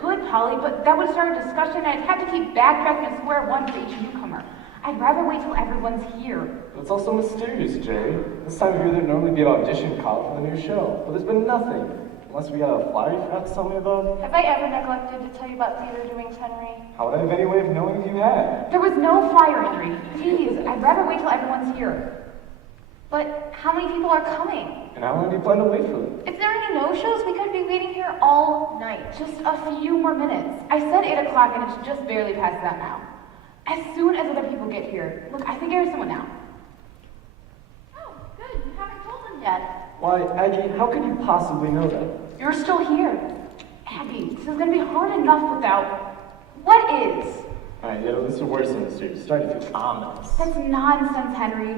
could, Polly, but that would start a discussion and I'd have to keep backtracking to square one for each newcomer. I'd rather wait till everyone's here. But it's also mysterious, Jay. This time of year there'd normally be an audition call for the new show, but there's been nothing. Unless we got a flyer you forgot to tell me about. Have I ever neglected to tell you about theater doings, Henry? How would I have any way of knowing if you had? There was no flyer, Henry. Please, I'd rather wait till everyone's here. But how many people are coming? And how long do you plan to wait for them? If there are any no-shows, we could be waiting here all night. Just a few more minutes. I said 8 o'clock and it's just barely past that now. As soon as other people get here. Look, I think I hear someone now. Oh, good. You haven't told them yet. Why, Aggie, how could you possibly know that? You're still here. Abby, this is gonna be hard enough without... What is? Alright, yeah, this is worse than this, you're starting to feel ominous. That's nonsense, Henry.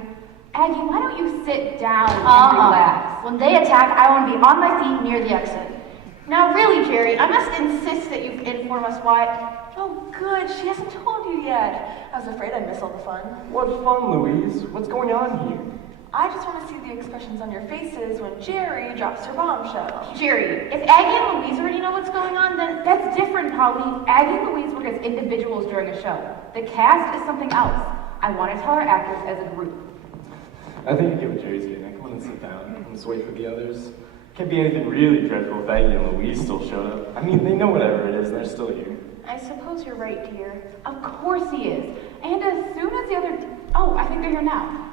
Aggie, why don't you sit down and relax? When they attack, I want to be on my feet near the exit. Now really, Jerry, I must insist that you inform us why... Oh, good. She hasn't told you yet. I was afraid I'd miss all the fun. What fun, Louise. What's going on here? I just want to see the expressions on your faces when Jerry drops her bombshell. Jerry, if Aggie and Louise already know what's going on, then that's different, Polly. Aggie and Louise work as individuals during a show. The cast is something else. I want to tell our actors as a group. I think you get what Jerry's getting at. Come on and sit down. And just wait for the others. Can't be anything really dreadful if Aggie and Louise still showed up. I mean, they know whatever it is, and they're still here. I suppose you're right, dear. Of course he is. And as soon as the other... Oh, I think they're here now.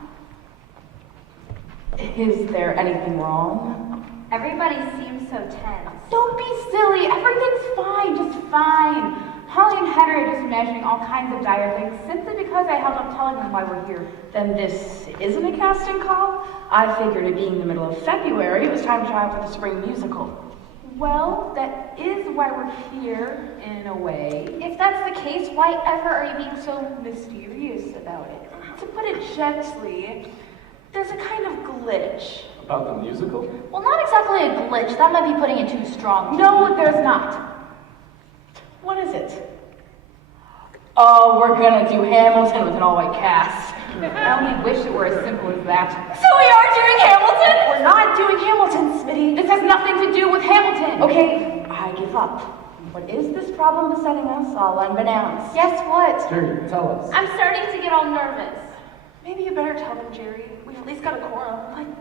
Is there anything wrong? Everybody seems so tense. Don't be silly. Everything's fine. Just fine. Holly and Henry are just imagining all kinds of dire things simply because I held up telling them why we're here. Then this isn't a casting call? I figured it being the middle of February, it was time to try out for the spring musical. Well, that is why we're here, in a way. If that's the case, why ever are you being so mysterious about it? To put it gently, there's a kind of glitch. About the musical? Well, not exactly a glitch. That might be putting it too strong. No, there's not. What is it? Oh, we're gonna do Hamilton with an all-white cast. I only wish it were as simple as that. So we are doing Hamilton? We're not doing Hamilton, Smitty. This has nothing to do with Hamilton. Okay, I give up. What is this problem besetting us all unbeknownst? Guess what? Jerry, tell us. I'm starting to get all nervous. Maybe you better tell them, Jerry. We've at least got a quorum.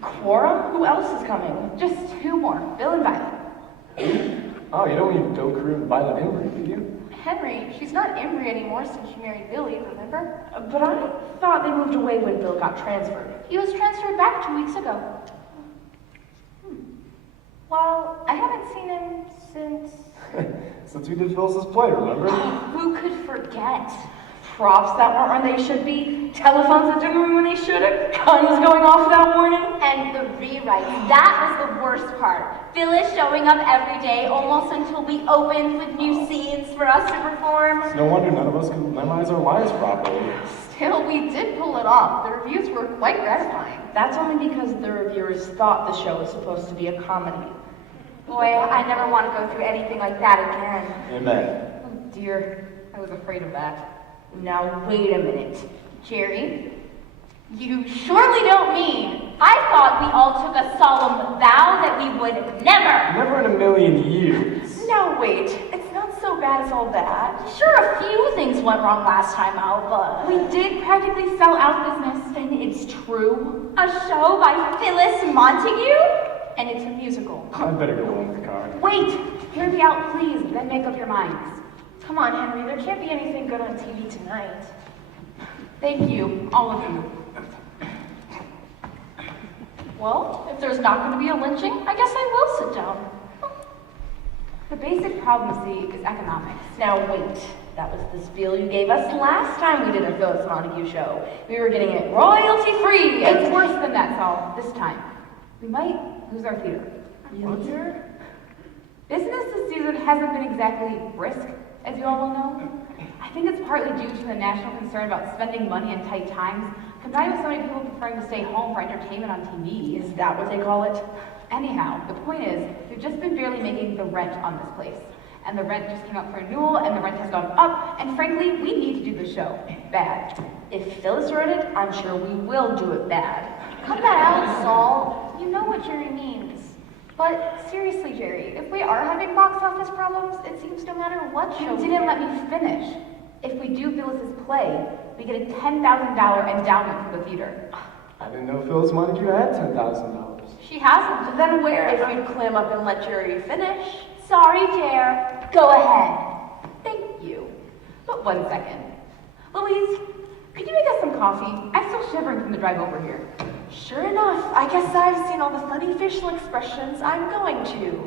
Quorum? Who else is coming? Just 2 more. Bill and Violet. Oh, you don't mean Bill Carew and Violet Embry, do you? Henry, she's not Embry anymore since she married Billy, remember? But I thought they moved away when Bill got transferred. He was transferred back 2 weeks ago. Well, I haven't seen him since... Since we did Phyllis's play, remember? Who could forget? Props that weren't where they should be, telephones that didn't ring when they should have, guns going off without warning. And the rewrites. That was the worst part. Phyllis showing up every day, almost until we opened with new scenes for us to perform. It's no wonder none of us can memorize our lines properly. Still, we did pull it off. The reviews were quite gratifying. That's only because the reviewers thought the show was supposed to be a comedy. Boy, I never want to go through anything like that again. Amen. Oh dear, I was afraid of that. Now wait a minute. Jerry, you surely don't mean I thought we all took a solemn vow that we would never. Never in a million years. Now wait, it's not so bad as all that. Sure, a few things went wrong last time out, but We did practically sell out business, and it's true. a show by Phyllis Montague? And it's a musical. I better go home with the car. Wait, hear me out, please, then make up your minds. Come on, Henry, there can't be anything good on TV tonight. Thank you, all of you. Well, if there's not going to be a lynching, I guess I will sit down. The basic problem, see, is economics. Now wait, that was the spiel you gave us last time we did a Phyllis Montague show. We were getting it royalty free. It's worse than that, Saul, this time. We might lose our theater. Theater? Business this season hasn't been exactly brisk, as you all will know. I think it's partly due to the national concern about spending money in tight times, combined with so many people preferring to stay home for entertainment on TV. Is that what they call it? Anyhow, the point is, we've just been barely making the rent on this place. And the rent just came up for renewal, and the rent has gone up, and frankly, we need to do the show. Bad. If Phyllis wrote it, I'm sure we will do it bad. Cut that out, Saul. You know what Jerry means. But seriously, Jerry, if we are having box office problems, it seems no matter what show You we didn't get. let me finish. If we do Phyllis's play, we get a $10,000 endowment from the theater. I didn't know Phyllis Montague had $10,000. She hasn't. Then where if you'd clam up and let Jerry finish? Sorry, Jer. Go ahead. Thank you. But 1 second. Louise, could you make us some coffee? I'm still shivering from the drive over here. Sure enough, I guess I've seen all the funny facial expressions. I'm going to.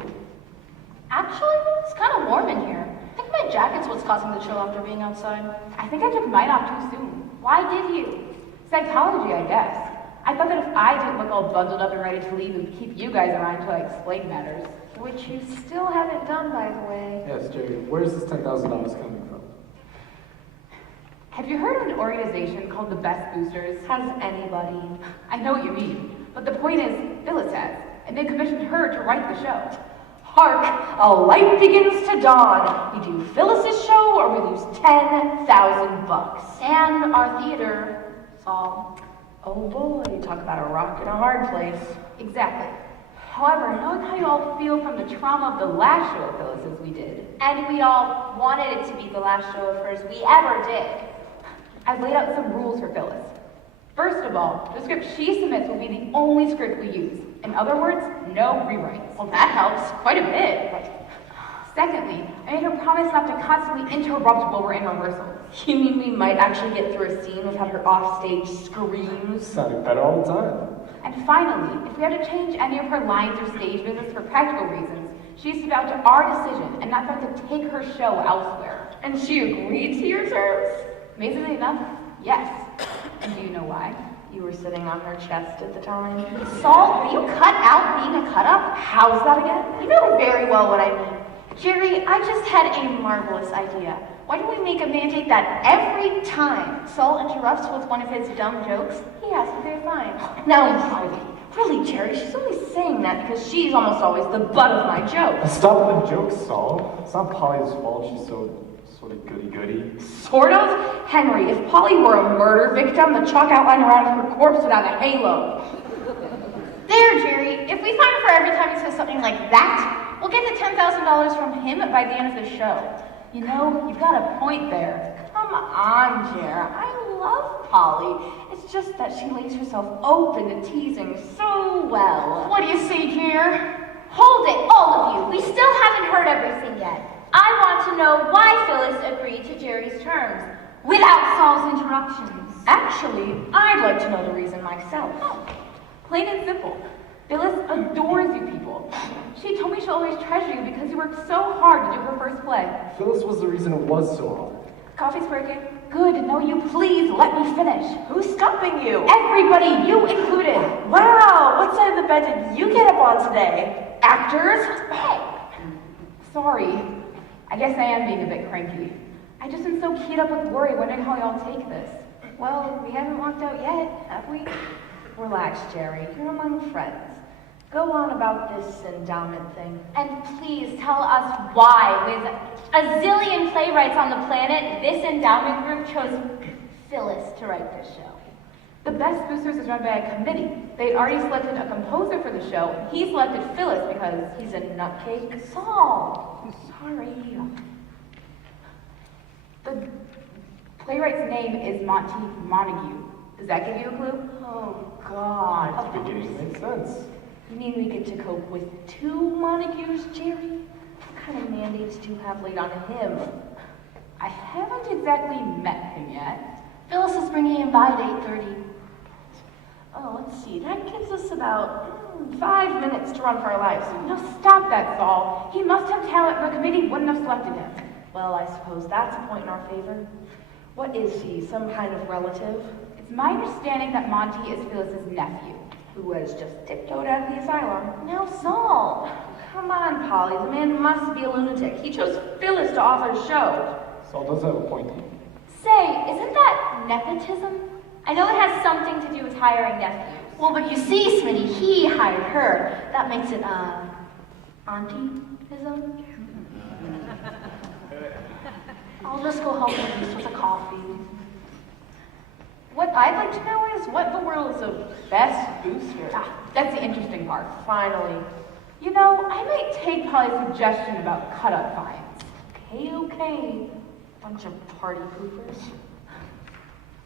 Actually, it's kind of warm in here. I think my jacket's what's causing the chill after being outside. I think I took mine off too soon. Why did you? Psychology, I guess. I thought that if I didn't look all bundled up and ready to leave and keep you guys around until I explain matters. Which you still haven't done, by the way. Yes, Jerry, where's this $10,000 coming from? Have you heard of an organization called the Best Boosters? Has anybody? I know what you mean, but the point is, Phyllis has, and they commissioned her to write the show. Hark! A light begins to dawn. We do Phyllis's show or we lose $10,000. And our theater, Saul. Oh boy, talk about a rock in a hard place. Exactly. However, knowing how you all feel from the trauma of the last show of Phyllis's we did, And we all wanted it to be the last show of hers we ever did. I've laid out some rules for Phyllis. First of all, the script she submits will be the only script we use. In other words, no rewrites. Well, that helps quite a bit. Secondly, I made her promise not to constantly interrupt while we're in rehearsal. You mean we might actually get through a scene without her offstage screams? Sounding better all the time. And finally, if we have to change any of her lines or stage visits for practical reasons, she's to bow to our decision and not have to take her show elsewhere. And she agreed to your terms? Amazingly enough, yes. And do you know why? You were sitting on her chest at the time. Saul, will you cut out being a cut-up? How's that again? You know very well what I mean. Jerry, I just had a marvelous idea. Why don't we make a mandate that every time Saul interrupts with one of his dumb jokes, he has to pay a fine? Now, really, Jerry, she's only saying that because she's almost always the butt of my jokes. Stop with the jokes, Saul. It's not Polly's fault she's so sort of goody-goody. Sort of? Henry, if Polly were a murder victim, the chalk outline around her corpse would have a halo. There, Jerry. If we fine her every time he says something like that, we'll get the $10,000 from him by the end of the show. You know, you've got a point there. Come on, Jer. I love Polly. It's just that she lays herself open to teasing so well. What do you say, dear? Hold it, all of you. We still haven't heard everything yet. I want to know why Phyllis agreed to Jerry's terms without Saul's interruptions. Actually, I'd like to know the reason myself. Plain and simple. Phyllis adores you people. She told me she'll always treasure you because you worked so hard to do her first play. Phyllis was the reason it was so hard. Coffee's breaking. Good. No, you please let me finish. Who's stopping you? Everybody, you included. Wow, what side of the bed did you get up on today? Actors? Hey. Sorry. I guess I am being a bit cranky. I just am so keyed up with worry, wondering how y'all take this. Well, we haven't walked out yet, have we? Relax, Jerry. You're among friends. Go on about this endowment thing. And please tell us why, with a zillion playwrights on the planet, this endowment group chose Phyllis to write this show. The Best Boosters is run by a committee. They'd already selected a composer for the show, and he selected Phyllis because He's a nutcake. Saul. Sorry. The playwright's name is Monty Montague. Does that give you a clue? Oh, God. The beginning makes sense. You mean we get to cope with two Montagues, Jerry? What kind of mandates do you have laid on him? I haven't exactly met him yet. Phyllis is bringing him by at 8:30. Oh, let's see. That gives us about 5 minutes to run for our lives. No, stop that, Saul. He must have talent, or the committee wouldn't have selected him. Well, I suppose that's a point in our favor. What is he, some kind of relative? It's my understanding that Monty is Phyllis's nephew. Who has just tiptoed out of the asylum. Now, Saul. Come on, Polly. The man must be a lunatic. He chose Phyllis to offer a show. Saul does have a point. Say, isn't that nepotism? I know it has something to do with hiring nephews. Well, but you see, Smitty, he hired her. That makes it, auntie-ism? I'll just go help Elise with a coffee. What I'd like to know is what in the world is a Best Booster? Ah, that's the interesting part. Finally. You know, I might take Polly's suggestion about cut-up fines. Okay. Bunch of party poopers.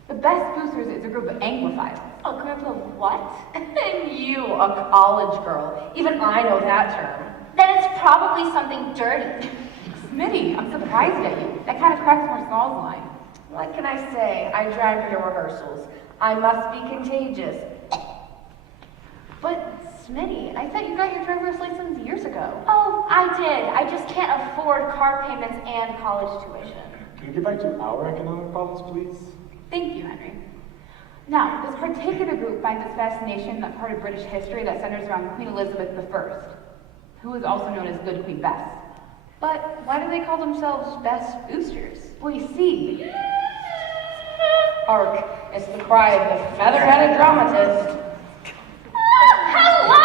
The best boosters is a group of Anglophiles. A group of what? And you, a college girl. Even I know that term. Then it's probably something dirty. Smitty, I'm surprised at you. That kind of cracks Marcel's line. What can I say? I drag her to rehearsals. I must be contagious. But, Smitty, I thought you got your driver's license years ago. Oh, I did. I just can't afford car payments and college tuition. Can we get back to our economic problems, please? Thank you, Henry. Now, this particular group finds its fascination in that part of British history that centers around Queen Elizabeth I, who is also known as Good Queen Bess. But why do they call themselves Best Boosters? Well, you see, Hark, it's the cry of the feather-headed dramatist. Hello!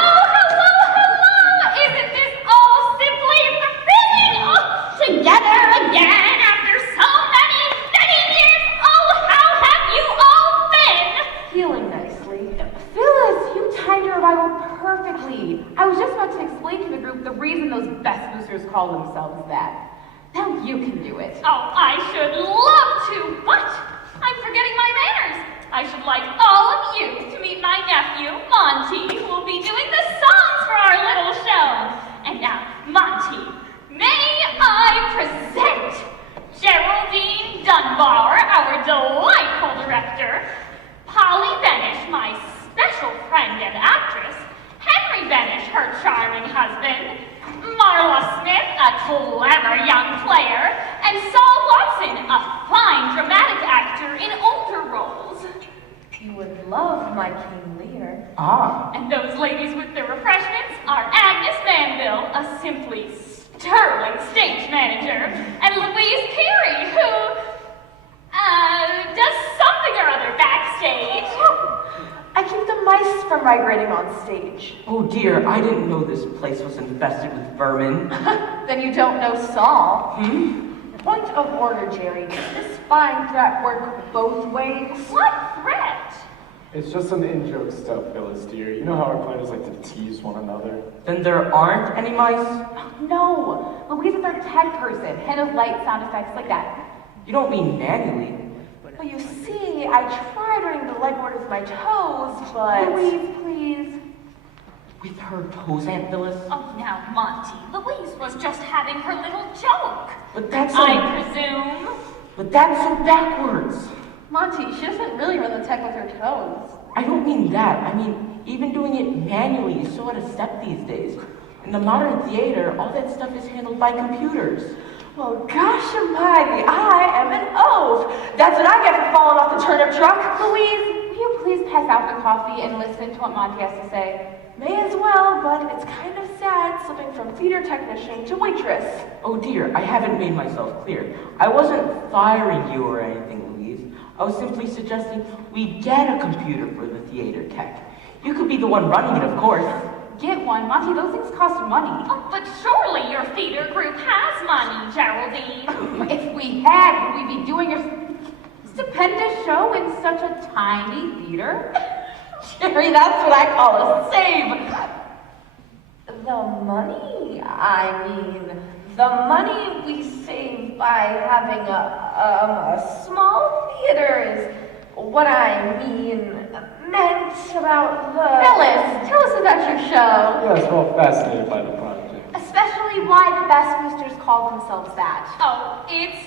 Isn't this all simply thrilling? Oh, together again after so many years. Oh, how have you all been? Healing nicely. Phyllis, you timed your arrival perfectly. I was just about to explain to the group the reason those best boosters call themselves that. Now you can do it. Oh, I should love to, but I'm forgetting my manners. I should like all of you to meet my nephew, Monty, who will be doing the songs for our little show. And now, Monty, may I present Geraldine Dunbar, our delightful director, Polly Benish, my special friend and actress, Henry Benish, her charming husband, Marla Smith, a clever young player, and Saul Watson, a fine dramatic actor in older roles. You would love my King Lear. Ah, And those ladies with the refreshments are Agnes Manville, a simply sterling stage manager, and Louise Peary, who, does something or other backstage. I keep the mice from migrating on stage. Oh dear, I didn't know this place was infested with vermin. Then you don't know Saul. Hmm? Point of order, Jerry. Does this fine threat work both ways? What threat? it's just some in-joke stuff, Phyllis, dear. You know how our planners like to tease one another? Then there aren't any mice? No, Louise is our tech person, handles light sound effects like that. You don't mean manually. Well, you see, I tried running the legboard with my toes, but... Louise, please. With her toes, Aunt Phyllis? Oh, now, Monty, Louise was just having her little joke. But that's so... I presume. But that's so backwards. Monty, she doesn't really run the tech with her toes. I don't mean that. I mean, even doing it manually is so out of step these days. In the modern theater, all that stuff is handled by computers. Well, gosh almighty, I am an oaf. That's what I get for falling off the turnip truck. Louise, will you please pass out the coffee and listen to what Monty has to say? May as well, but it's kind of sad slipping from theater technician to waitress. Oh dear, I haven't made myself clear. I wasn't firing you or anything, Louise. I was simply suggesting we get a computer for the theater tech. You could be the one running it, of course. Get one, Monty, those things cost money. Oh, but surely your theater group has money, Geraldine. If we had, would we be doing a stupendous show in such a tiny theater? Jerry, that's what I call a save. The money? I mean, the money we save by having a small theater is what I meant about the... Phyllis, tell us about your show. Yes, well, fascinated by the project. Especially why the best boosters call themselves that. Oh, it's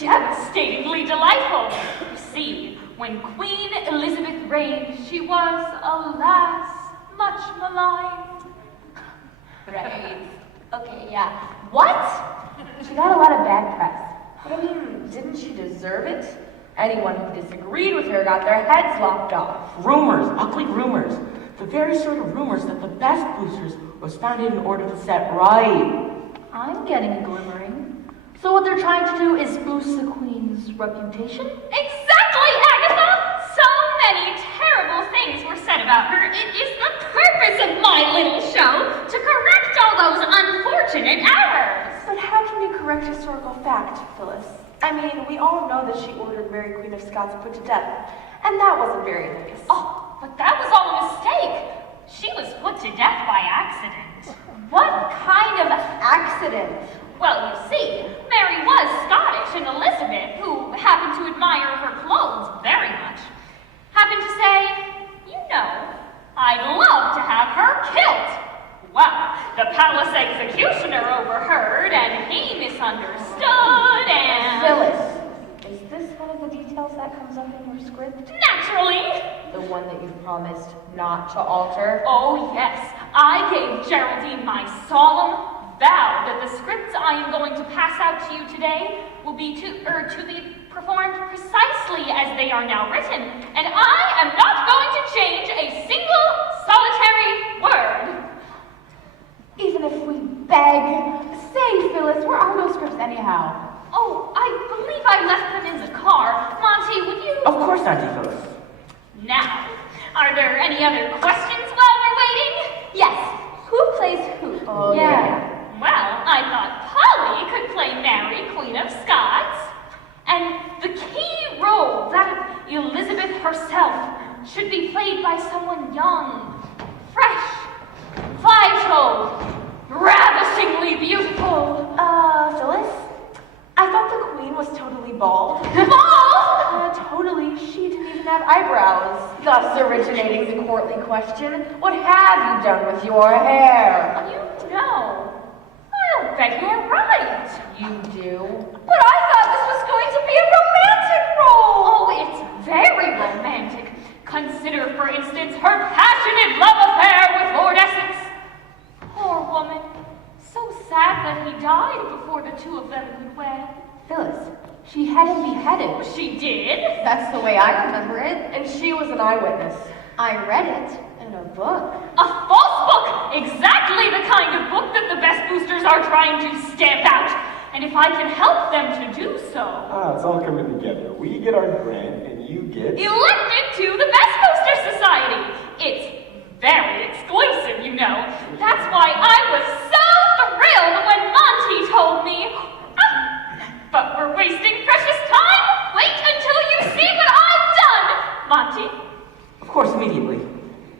devastatingly delightful. You see, when Queen Elizabeth reigned, she was, alas, much maligned. Right. Okay, yeah. What? She got a lot of bad press. But I mean, didn't she deserve it? Anyone who disagreed with her got their heads lopped off. Rumors, ugly rumors. The very sort of rumors that the best boosters was founded in order to set right. I'm getting a glimmering. So what they're trying to do is boost the Queen's reputation? Exactly, Agatha! So many terrible things were said about her. It is the purpose of my little show to correct all those unfortunate errors. But how can you correct historical fact, Phyllis? I mean, we all know that she ordered Mary Queen of Scots put to death, and that wasn't very nice. Oh, but that was all a mistake. She was put to death by accident. What kind of accident? Well, you see, Mary was Scottish, and Elizabeth, who happened to admire her clothes very much, happened to say, you know, I'd love to have her killed. Well, the palace executioner overheard, and he misunderstood, and... Phyllis, is this one of the details that comes up in your script? Naturally! The one that you've promised not to alter? Oh, yes. I gave Geraldine my solemn vow that the scripts I am going to pass out to you today will be to be performed precisely as they are now written, and I am not going to change a single solitary word. Even if we beg. Say, Phyllis, where are those scripts anyhow? Oh, I believe I left them in the car. Monty, would you... Of course, Auntie Phyllis. Now, are there any other questions while we're waiting? Yes. Who plays who? Oh, yeah. Well, I thought Polly could play Mary, Queen of Scots. And the key role, that of Elizabeth herself, should be played by someone young, fresh, vital, ravishingly beautiful. Phyllis? I thought the queen was totally bald. Bald? Totally. She didn't even have eyebrows. Thus originating the courtly question, what have you done with your hair? You know. I'll bet you're right. You do? But I thought this was going to be a romantic role! Oh, it's very romantic. Consider, for instance, her passionate love affair with Lord Essex. Poor woman. So sad that he died before the two of them could wed. Phyllis, she had him beheaded. She did? That's the way I remember it. And she was an eyewitness. I read it in a book. A false book! Exactly the kind of book that the best boosters are trying to stamp out. And if I can help them to do so... It's all coming together. We get our grant, and you get... Elected to the Best Booster Society. It's very exclusive, you know. That's why I was so thrilled when Monty told me. But we're wasting precious time. Wait until you see what I've done. Monty? Of course, immediately.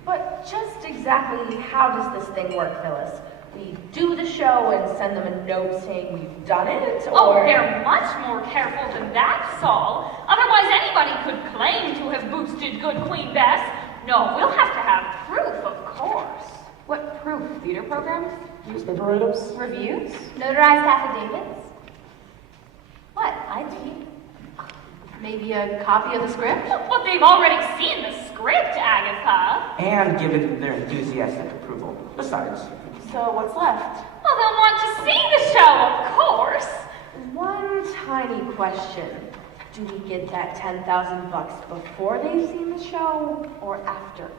But just exactly how does this thing work, Phyllis? We do the show and send them a note saying we've done it, Oh, or... they're much more careful than that, Saul. Otherwise, anybody could claim to have boosted good Queen Bess. No, we'll have to have proof, of course. What proof? Theater programs? Newspaper write-ups? Reviews? Notarized affidavits? What? ID? Maybe a copy of the script? But they've already seen the script, Agatha. And given their enthusiastic approval. Besides, So what's left? Well, they'll want to see the show, of course. One tiny question. Do we get that $10,000 before they've seen the show, or after?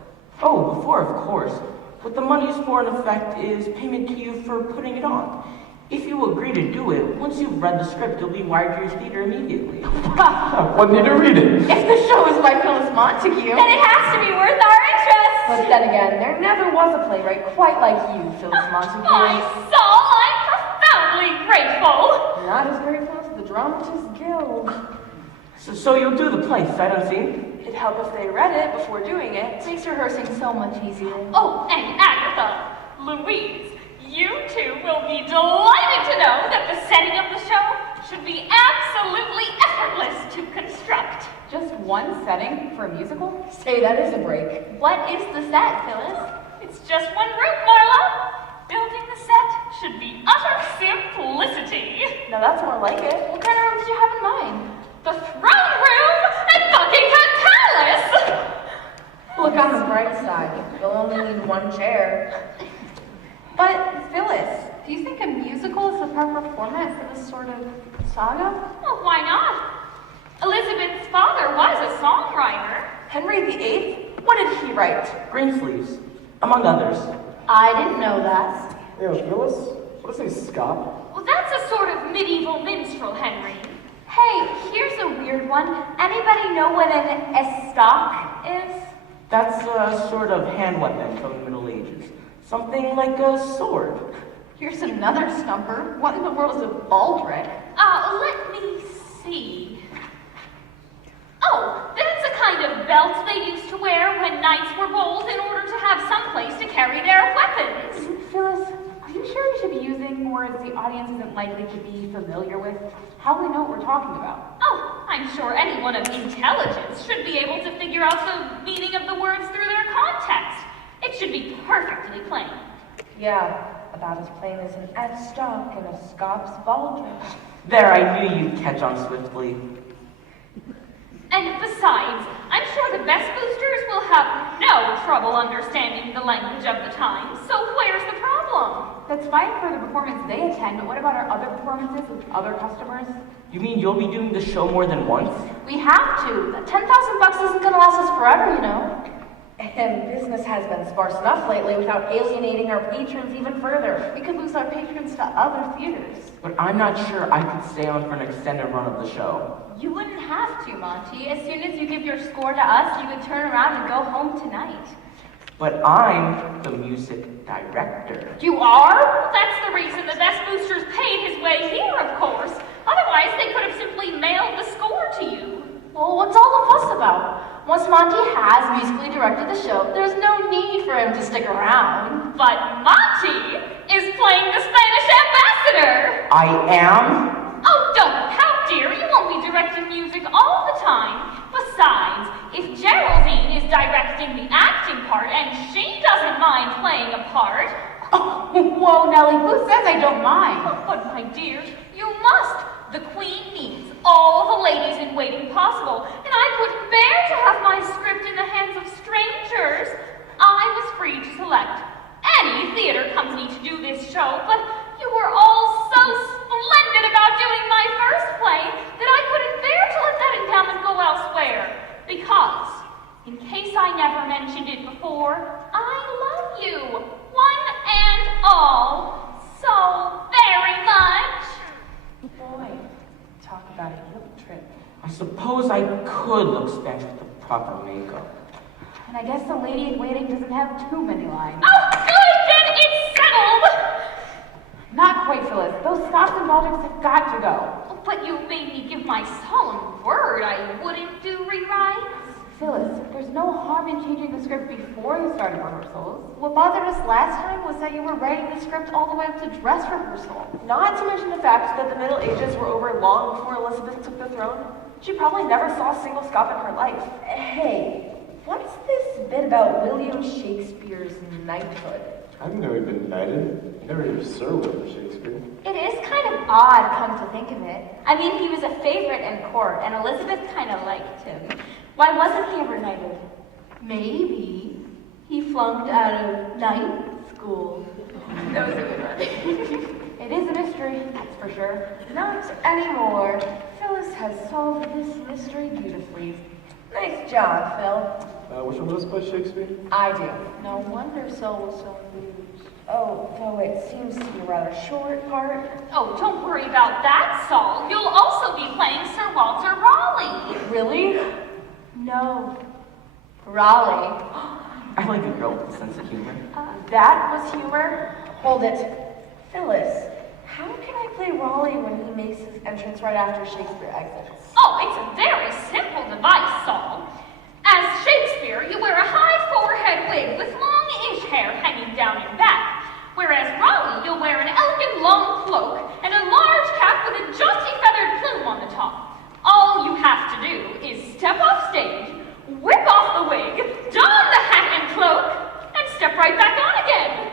oh, before, of course. What the money's for, in effect, is payment to you for putting it on. If you agree to do it, once you've read the script, you'll be wired to your theater immediately. What need to read it? If the show is by Phyllis Montague. Then it has to be worth our interest. But then again, there never was a playwright quite like you, Phyllis My Montague. Saul, I'm profoundly grateful. Not as grateful as the Dramatists Guild. So you'll do the play, sight unseen? It'd help if they read it before doing it. It makes rehearsing so much easier. Oh, and Agatha, Louise, you two will be delighted to know that the setting of the show should be absolutely effortless to construct. Just one setting for a musical? Say, that is a break. What is the set, Phyllis? It's just one room, Marla. Building the set should be utter simplicity. Now that's more like it. What kind of room did you have in mind? The throne room at Buckingham Palace. Look on the bright side. You'll only need one chair. But, Phyllis, do you think a musical is the proper format for this sort of saga? Well, why not? Elizabeth's father was a songwriter. Henry VIII? What did he write? Greensleeves, among others. I didn't know that. Yo, Phyllis, what is a Scot? Well, that's a sort of medieval minstrel, Henry. Hey, here's a weird one. Anybody know what an estoc is? That's a sort of hand weapon from the Middle Ages. Something like a sword. Here's another stumper. What in the world is a baldric? Let me see. Oh, that's a kind of belt they used to wear when knights were bold in order to have some place to carry their weapons. Phyllis, are you sure we should be using words the audience isn't likely to be familiar with? How will they know what we're talking about? Oh, I'm sure anyone of intelligence should be able to figure out the meaning of the words through their context. It should be perfectly plain. Yeah, about as plain as an egg stalk in a Scops baldric. There, I knew you'd catch on swiftly. And besides, I'm sure the best boosters will have no trouble understanding the language of the time, so where's the problem? That's fine for the performance they attend, but what about our other performances with other customers? You mean you'll be doing the show more than once? We have to. That $10,000 isn't gonna last us forever, you know. And business has been sparse enough lately without alienating our patrons even further. We could lose our patrons to other theaters. But I'm not sure I could stay on for an extended run of the show. You wouldn't have to, Monty. As soon as you give your score to us, you could turn around and go home tonight. But I'm the music director. You are? That's the reason the best boosters paid his way here, of course. Otherwise, they could have simply mailed the score to you. Well, what's all the fuss about? Once Monty has musically directed the show, there's no need for him to stick around. But Monty is playing the Spanish ambassador. I am? Oh, don't pout, dear. You won't be directing music all the time. Besides, if Geraldine is directing the acting part and she doesn't mind playing a part... Oh, whoa, Nellie, who says I don't mind? But my dear, you must. The Queen needs all the ladies in waiting possible, and I couldn't bear to have my script in the hands of strangers. I was free to select any theater company to do this show, but you were all so splendid about doing my first play that I couldn't bear to let that endowment go elsewhere. Because, in case I never mentioned it before, I love you, one and all, so very much. Boy, talk about a guilt trip. I suppose I could look Spanish with the proper makeup. And I guess the lady in waiting doesn't have too many lines. Oh, good, then it's settled! Not quite, Phyllis. Those Scots and Baldrics have got to go. But you made me give my solemn word I wouldn't do rewrites. Phyllis, there's no harm in changing the script before the start of rehearsals. What bothered us last time was that you were writing the script all the way up to dress rehearsal. Not to mention the fact that the Middle Ages were over long before Elizabeth took the throne. She probably never saw a single Scot in her life. Hey, what's this bit about William Shakespeare's knighthood? I didn't know he'd been knighted. Never heard of Sir William Shakespeare. It is kind of odd, come to think of it. I mean, he was a favorite in court, and Elizabeth kind of liked him. Why wasn't he ever knighted? Maybe he flunked out of night school. That was a good one. It is a mystery, that's for sure. Not anymore. Phyllis has solved this mystery beautifully. Nice job, Phil. Which one of us plays Shakespeare? I do. No wonder Sol was so amused. Oh, though it seems to be a rather short part. Oh, don't worry about that, Saul. You'll also be playing Sir Walter Raleigh. Really? No. Raleigh. I like a girl with a sense of humor. That was humor? Hold it. Phyllis, how can I play Raleigh when he makes his entrance right after Shakespeare exits? Oh, it's a very simple device, Saul. As Shakespeare, you wear a high forehead wig with long-ish hair hanging down in back. Whereas Raleigh, you'll wear an elegant long cloak and a large cap with a jaunty feathered plume on the top. All you have to do is step off stage, whip off the wig, don the hat and cloak, and step right back on again.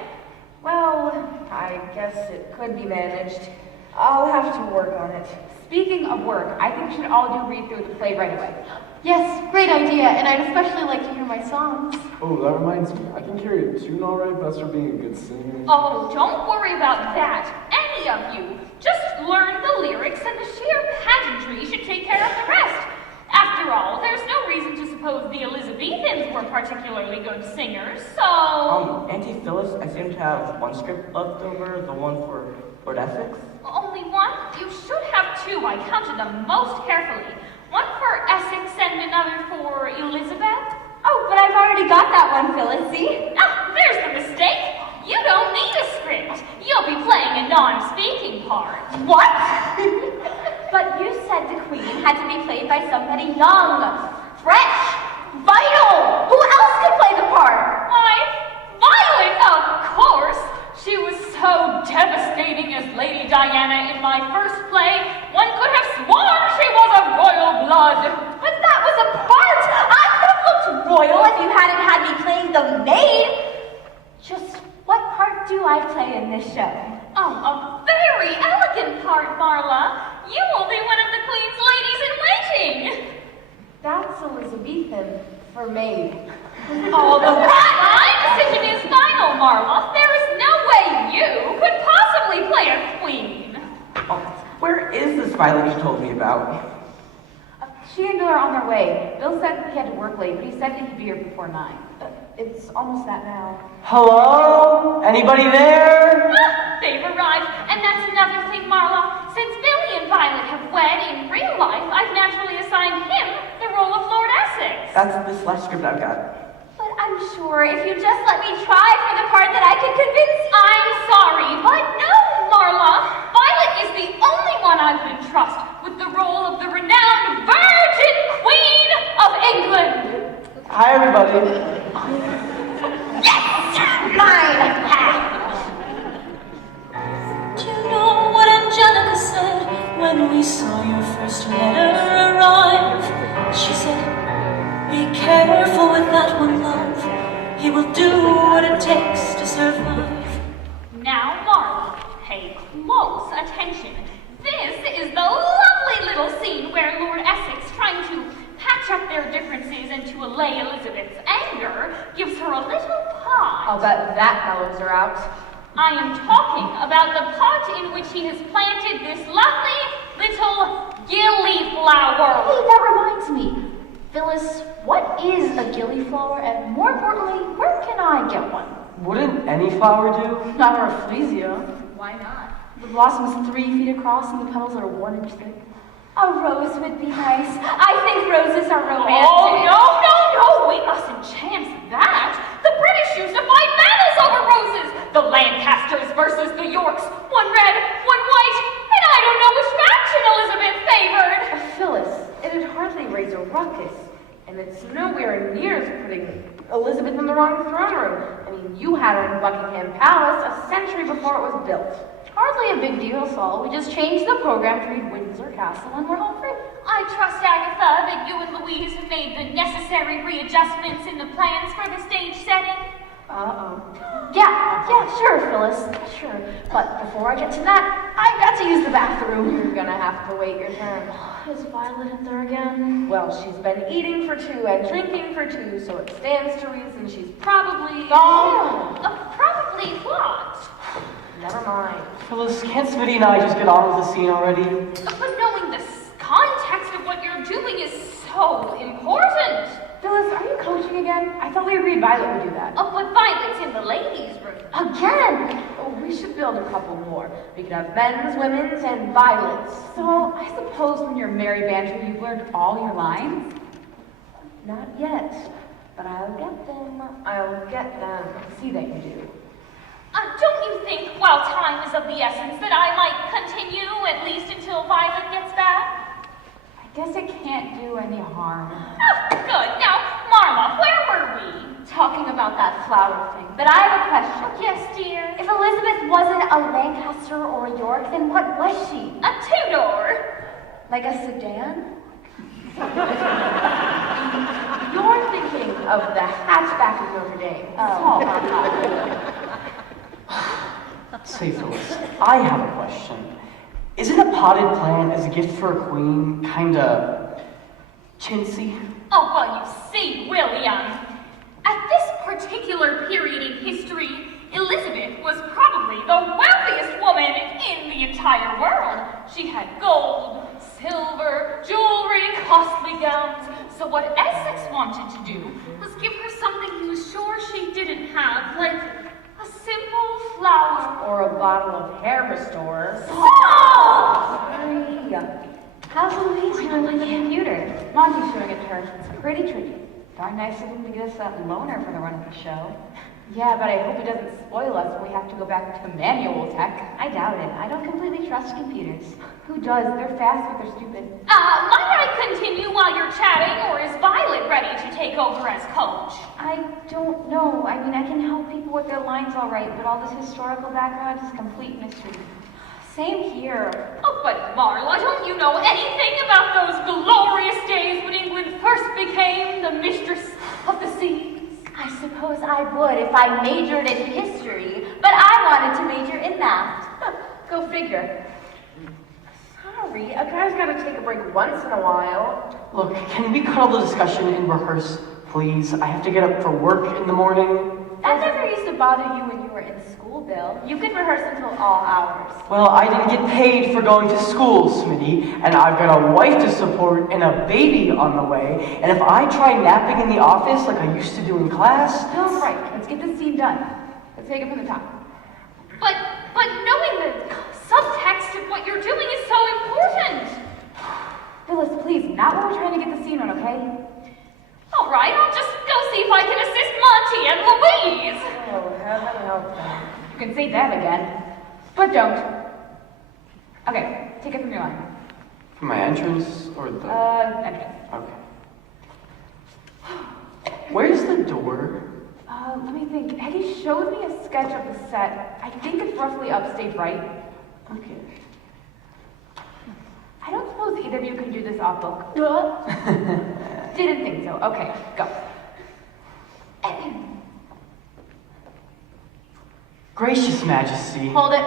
Well, I guess it could be managed. I'll have to work on it. Speaking of work, I think we should all do read through the play right away. Yes, great idea, and I'd especially like to hear my songs. Oh, that reminds me. I can carry a tune all right, but that's for being a good singer. Oh, don't worry about that, any of you. Just learn the lyrics and the sheer pageantry should take care of the rest. After all, there's no reason to suppose the Elizabethans were particularly good singers, so... Auntie Phyllis, I seem to have one script left over, the one for Lord Essex. Only one? You should have two. I counted them most carefully. One for Essex and another for Elizabeth. Oh, but I've already got that one, Phyllis, see? Ah, there's the mistake. You don't need a script. You'll be playing a non-speaking part. What? But you said the Queen had to be played by somebody young, fresh, vital. Who else could play the part? Why, Violet, of course. She was so so devastating as Lady Diana in my first play, one could have sworn she was of royal blood. But that was a part! I could have looked royal if you hadn't had me playing the maid! Just what part do I play in this show? Oh, a very elegant part, Marla. You will be one of the Queen's ladies-in-waiting. That's Elizabethan for maid. Oh, my decision is final, Marla. There is no way you could possibly play a queen. Oh, where is this Violet you told me about? She and Bill are on their way. Bill said he had to work late, but he said that he'd be here before 9. It's almost that now. Hello? Anybody there? Ah, they've arrived, and that's another thing, Marla. Since Billy and Violet have wed in real life, I've naturally assigned him the role of Lord Essex. That's this last script I've got. But I'm sure if you just let me try for the part that I could convince you. I'm sorry, but no, Marla. Violet is the only one I would entrust with the role of the renowned Virgin Queen of England. Hi, everybody. Mine! Do you know what Angelica said when we saw your first letter arrive? She said, be careful with that one, love. He will do what it takes to survive. Now, Marla, pay close attention. This is the lovely little scene where Lord Essex, trying to patch up their differences and to allay Elizabeth's anger, gives her a little pot. I'll bet that mellows her out. I am talking about the pot in which he has planted this lovely little gillyflower. Hey, that reminds me. Phyllis, what is a gillyflower? And more importantly, where can I get one? Wouldn't any flower do? Not a Rafflesia. Why not? The blossom's 3 feet across and the petals are 1 inch thick. A rose would be nice. I think roses are romantic. Oh, no, we mustn't chance that. The British used to fight battles over roses. The Lancasters versus the Yorks. One red, one white, and I don't know which faction Elizabeth favored. Phyllis, it'd hardly raise a ruckus. And it's nowhere near as putting Elizabeth in the wrong throne room. I mean, you had her in Buckingham Palace a century before it was built. Hardly a big deal, Saul. We just changed the program to read Windsor Castle and we're home free. I trust, Agatha, that you and Louise have made the necessary readjustments in the plans for the stage setting. Yeah, sure, Phyllis. Sure. But before I get to that, I've got to use the bathroom. You're gonna have to wait your turn. Is Violet in there again? Well, she's been eating for 2 and drinking for 2, so it stands to reason she's probably... Probably what? Never mind. Phyllis, can't Smitty and I just get on with the scene already? But knowing the context of what you're doing is so important. Phyllis, are you coaching again? I thought we agreed Violet would do that. Oh, but Violet's in the ladies' room. Again? Oh, we should build a couple more. We could have men's, women's, and Violet's. So, I suppose when you're Mary Banter, you've learned all your lines? Not yet. But I'll get them. I'll get them. See that you do. Don't you think, while time is of the essence, that I might continue at least until Violet gets back? I guess it can't do any harm. Oh, good. Now, Marla, where were we? Talking about that flower thing. But I have a question. Yes, dear. If Elizabeth wasn't a Lancaster or a York, then what was she? A two-door. Like a sedan? You're thinking of the hatchback of Notre Dame. Say, Phyllis, I have a question. Isn't a potted plant as a gift for a queen kinda chintzy? Oh, well, you see, William, at this particular period in history, Elizabeth was probably the wealthiest woman in the entire world. She had gold, silver, jewelry, costly gowns. So what Essex wanted to do was give her something he was sure she didn't have, like a simple flower. Or a bottle of hair restorer. Sorry. How's Louise doing on the computer? Monty's showing it to her. It's pretty tricky. Darn nice of him to get us that loaner for the run of the show. Yeah, but I hope it doesn't spoil us when we have to go back to manual tech. I doubt it. I don't completely trust computers. Who does? They're fast, but they're stupid. Might I continue while you're chatting, or is Violet ready to take over as coach? I don't know. I mean, I can help people with their lines all right, but all this historical background is complete mystery. Same here. Oh, but Marla, don't you know anything about those glorious days when England first became the mistress of the seas? I suppose I would if I majored in history, but I wanted to major in math. Go figure. Sorry, a guy's gotta take a break once in a while. Look, can we cuddle the discussion and rehearse, please? I have to get up for work in the morning. That never used to bother you when you were in school, Bill. You could rehearse until all hours. Well, I didn't get paid for going to school, Smitty, and I've got a wife to support and a baby on the way, and if I try napping in the office like I used to do in class... Bill's right. Let's get this scene done. Let's take it from the top. But knowing the subtext of what you're doing is so important. Phyllis, please, not when we're trying to get the scene on, okay? All right, I'll just go see if I can assist Monty and Louise. Oh, heaven help them. You can say that again, but don't. Okay, take it from your line. For my entrance, or the... Entrance. Okay. Where's the door? Let me think. Eddie showed me a sketch of the set. I think it's roughly upstage right. Okay. I don't suppose either of you can do this off book. Didn't think so. Okay, go. Gracious Majesty. Hold it.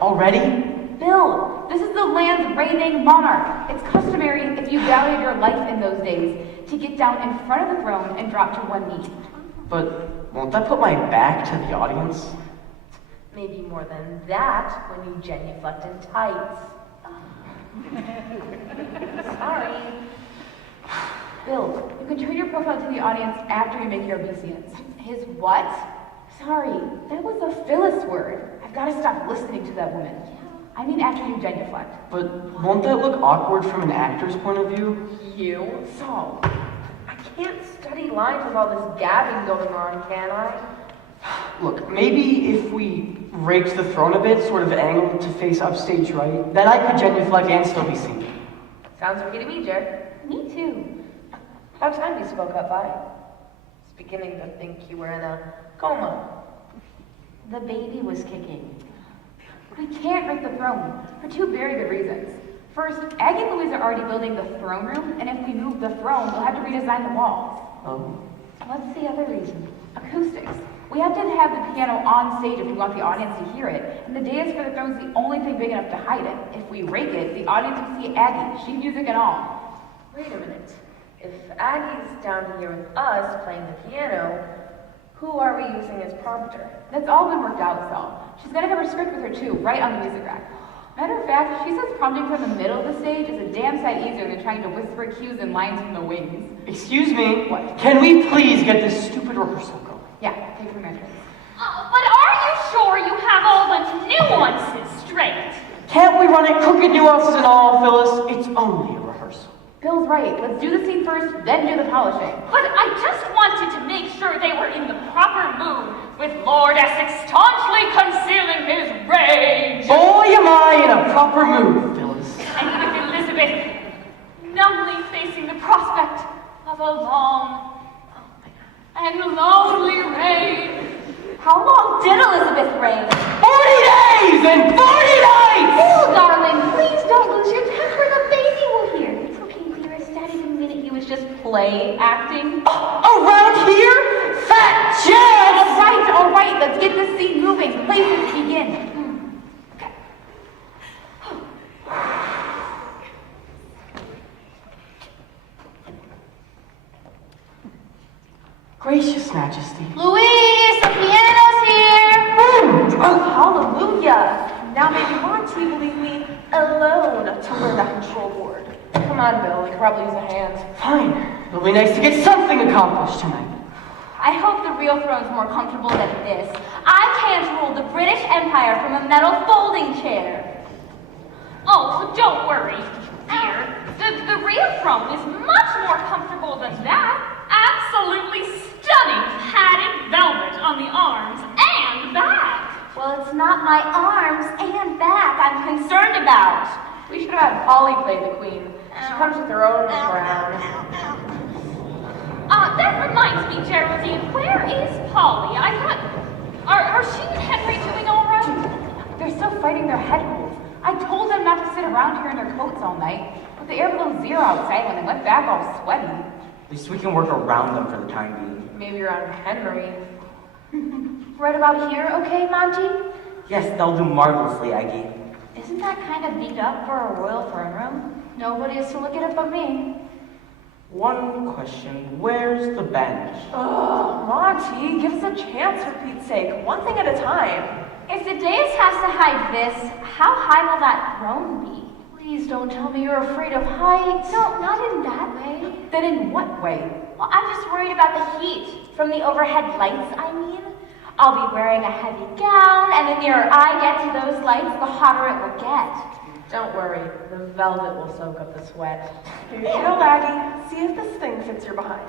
Already? Bill, this is the land's reigning monarch. It's customary, if you valued your life in those days, to get down in front of the throne and drop to one knee. But won't that put my back to the audience? Maybe more than that when you genuflect in tights. Sorry. Bill, you can turn your profile to the audience after you make your obeisance. His what? Sorry, that was a Phyllis word. I've got to stop listening to that woman. I mean after you genuflect. But won't that look awkward from an actor's point of view? You? So, I can't study lines with all this gabbing going on, can I? Look, maybe if we raked the throne a bit, sort of angled to face upstage right, then I could genuflect and still be seen. Sounds okay to me, Jer. Me too. About time you spoke up, I was beginning to think you were in a coma. The baby was kicking. We can't break the throne for two very good reasons. First, Aggie and Louise are already building the throne room, and if we move the throne, we'll have to redesign the walls. Oh. What's the other reason? Acoustics. We have to have the piano on stage if we want the audience to hear it, and the dais for the throne's the only thing big enough to hide it. If we rake it, the audience will see Aggie, sheet music and all. Wait a minute. If Aggie's down here with us playing the piano, who are we using as prompter? That's all been worked out, so. She's gonna have her script with her too, right on the music rack. Matter of fact, she says prompting from the middle of the stage is a damn sight easier than trying to whisper cues and lines from the wings. Excuse me? What? Can we please get this stupid rehearsal going? Yeah, take from entrance. But are you sure you have all the nuances straight? Can't we run it crooked nuances and all, Phyllis? It's only a rehearsal. Bill's right. Let's do the scene first, then do the polishing. But I just wanted to make sure they were in the proper mood, with Lord Essex staunchly concealing his rage. Boy, am I in a proper mood, Phyllis. And with Elizabeth numbly facing the prospect of a long and lonely reign. How long did Elizabeth reign? 40 days and 40 nights! Oh, darling, please don't lose your temper. The baby will hear. It's okay, dearest. Daddy didn't mean it. He was just play acting. Around here? Fat chance! All right, let's get this scene moving. Places begin. Gracious Majesty. Louise, the piano's here. Oh, hallelujah! Now maybe Monty will leave me alone to learn that control board. Come on, Bill. We could probably use a hand. Fine. It'll be nice to get something accomplished tonight. I hope the real throne's more comfortable than this. I can't rule the British Empire from a metal folding chair. Oh, don't worry, dear. The real throne is much more comfortable than that. Absolutely stunning padded velvet on the arm. not my arms and back I'm concerned about. We should have had Polly play the queen. She comes with her own crown. That reminds me, Geraldine, where is Polly? I thought, are she and Henry doing all right? They're still fighting their head colds. I told them not to sit around here in their coats all night, but the air below zero outside when they went back all sweaty. At least we can work around them for the time being. Maybe around Henry. Right about here, okay, Monty? Yes, they'll do marvelously, Aggie. Isn't that kind of beat up for a royal throne room? Nobody is to look at it but me. One question, where's the bench? Oh, Monty, give us a chance for Pete's sake. One thing at a time. If the dais has to hide this, how high will that throne be? Please don't tell me you're afraid of heights. No, not in that way. Then in what way? Well, I'm just worried about the heat from the overhead lights, I mean. I'll be wearing a heavy gown, and the nearer I get to those lights, the hotter it will get. Don't worry, the velvet will soak up the sweat. Here you go, Aggie. See if this thing fits your behind.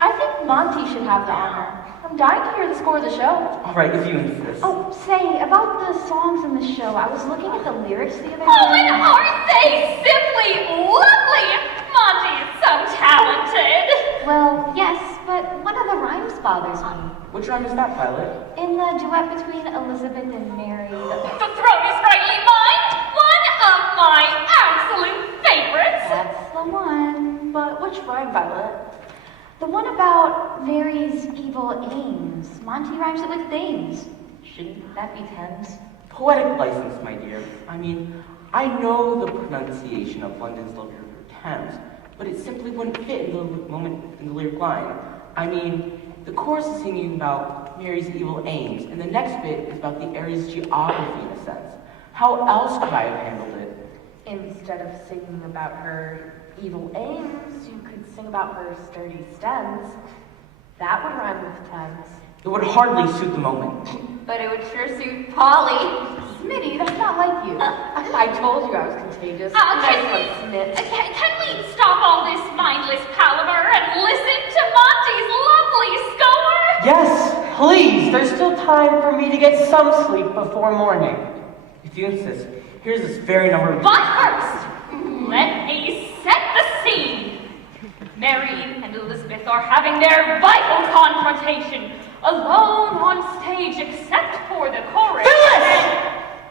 I think Monty should have the honor. I'm dying to hear the score of the show. All right, if you insist. Oh, say, about the songs in the show, I was looking at the lyrics the other Oh, day. and aren't they simply lovely? Monty is so talented. Well, yes, but one of the rhymes bothers me. Which rhyme is that, Violet? In the duet between Elizabeth and Mary, The throne is rightly mine. One of my absolute favorites. that's the one. But which rhyme, Violet? The one about Mary's evil aims. Monty rhymes it with dames. Shouldn't that be Thames? Poetic license, my dear. I mean, I know the pronunciation of London's River Thames, but it simply wouldn't fit in the moment in the lyric line. I mean, the chorus is singing about Mary's evil aims, and the next bit is about the area's geography in a sense. How else could I have handled it? Instead of singing about her evil aims, you could sing about her sturdy stems. That would rhyme with Thames. It would hardly suit the moment. But it would sure suit Polly. Smitty, that's not like you. I told you I was contagious. Can Nice we, one, Smith. can we stop all this mindless palaver and listen to Monty's lovely score? Yes, please. There's still time for me to get some sleep before morning. If you insist, here's this very number of... But first, let me set the scene. Mary and Elizabeth are having their vital confrontation, alone on stage except for the chorus. Phyllis!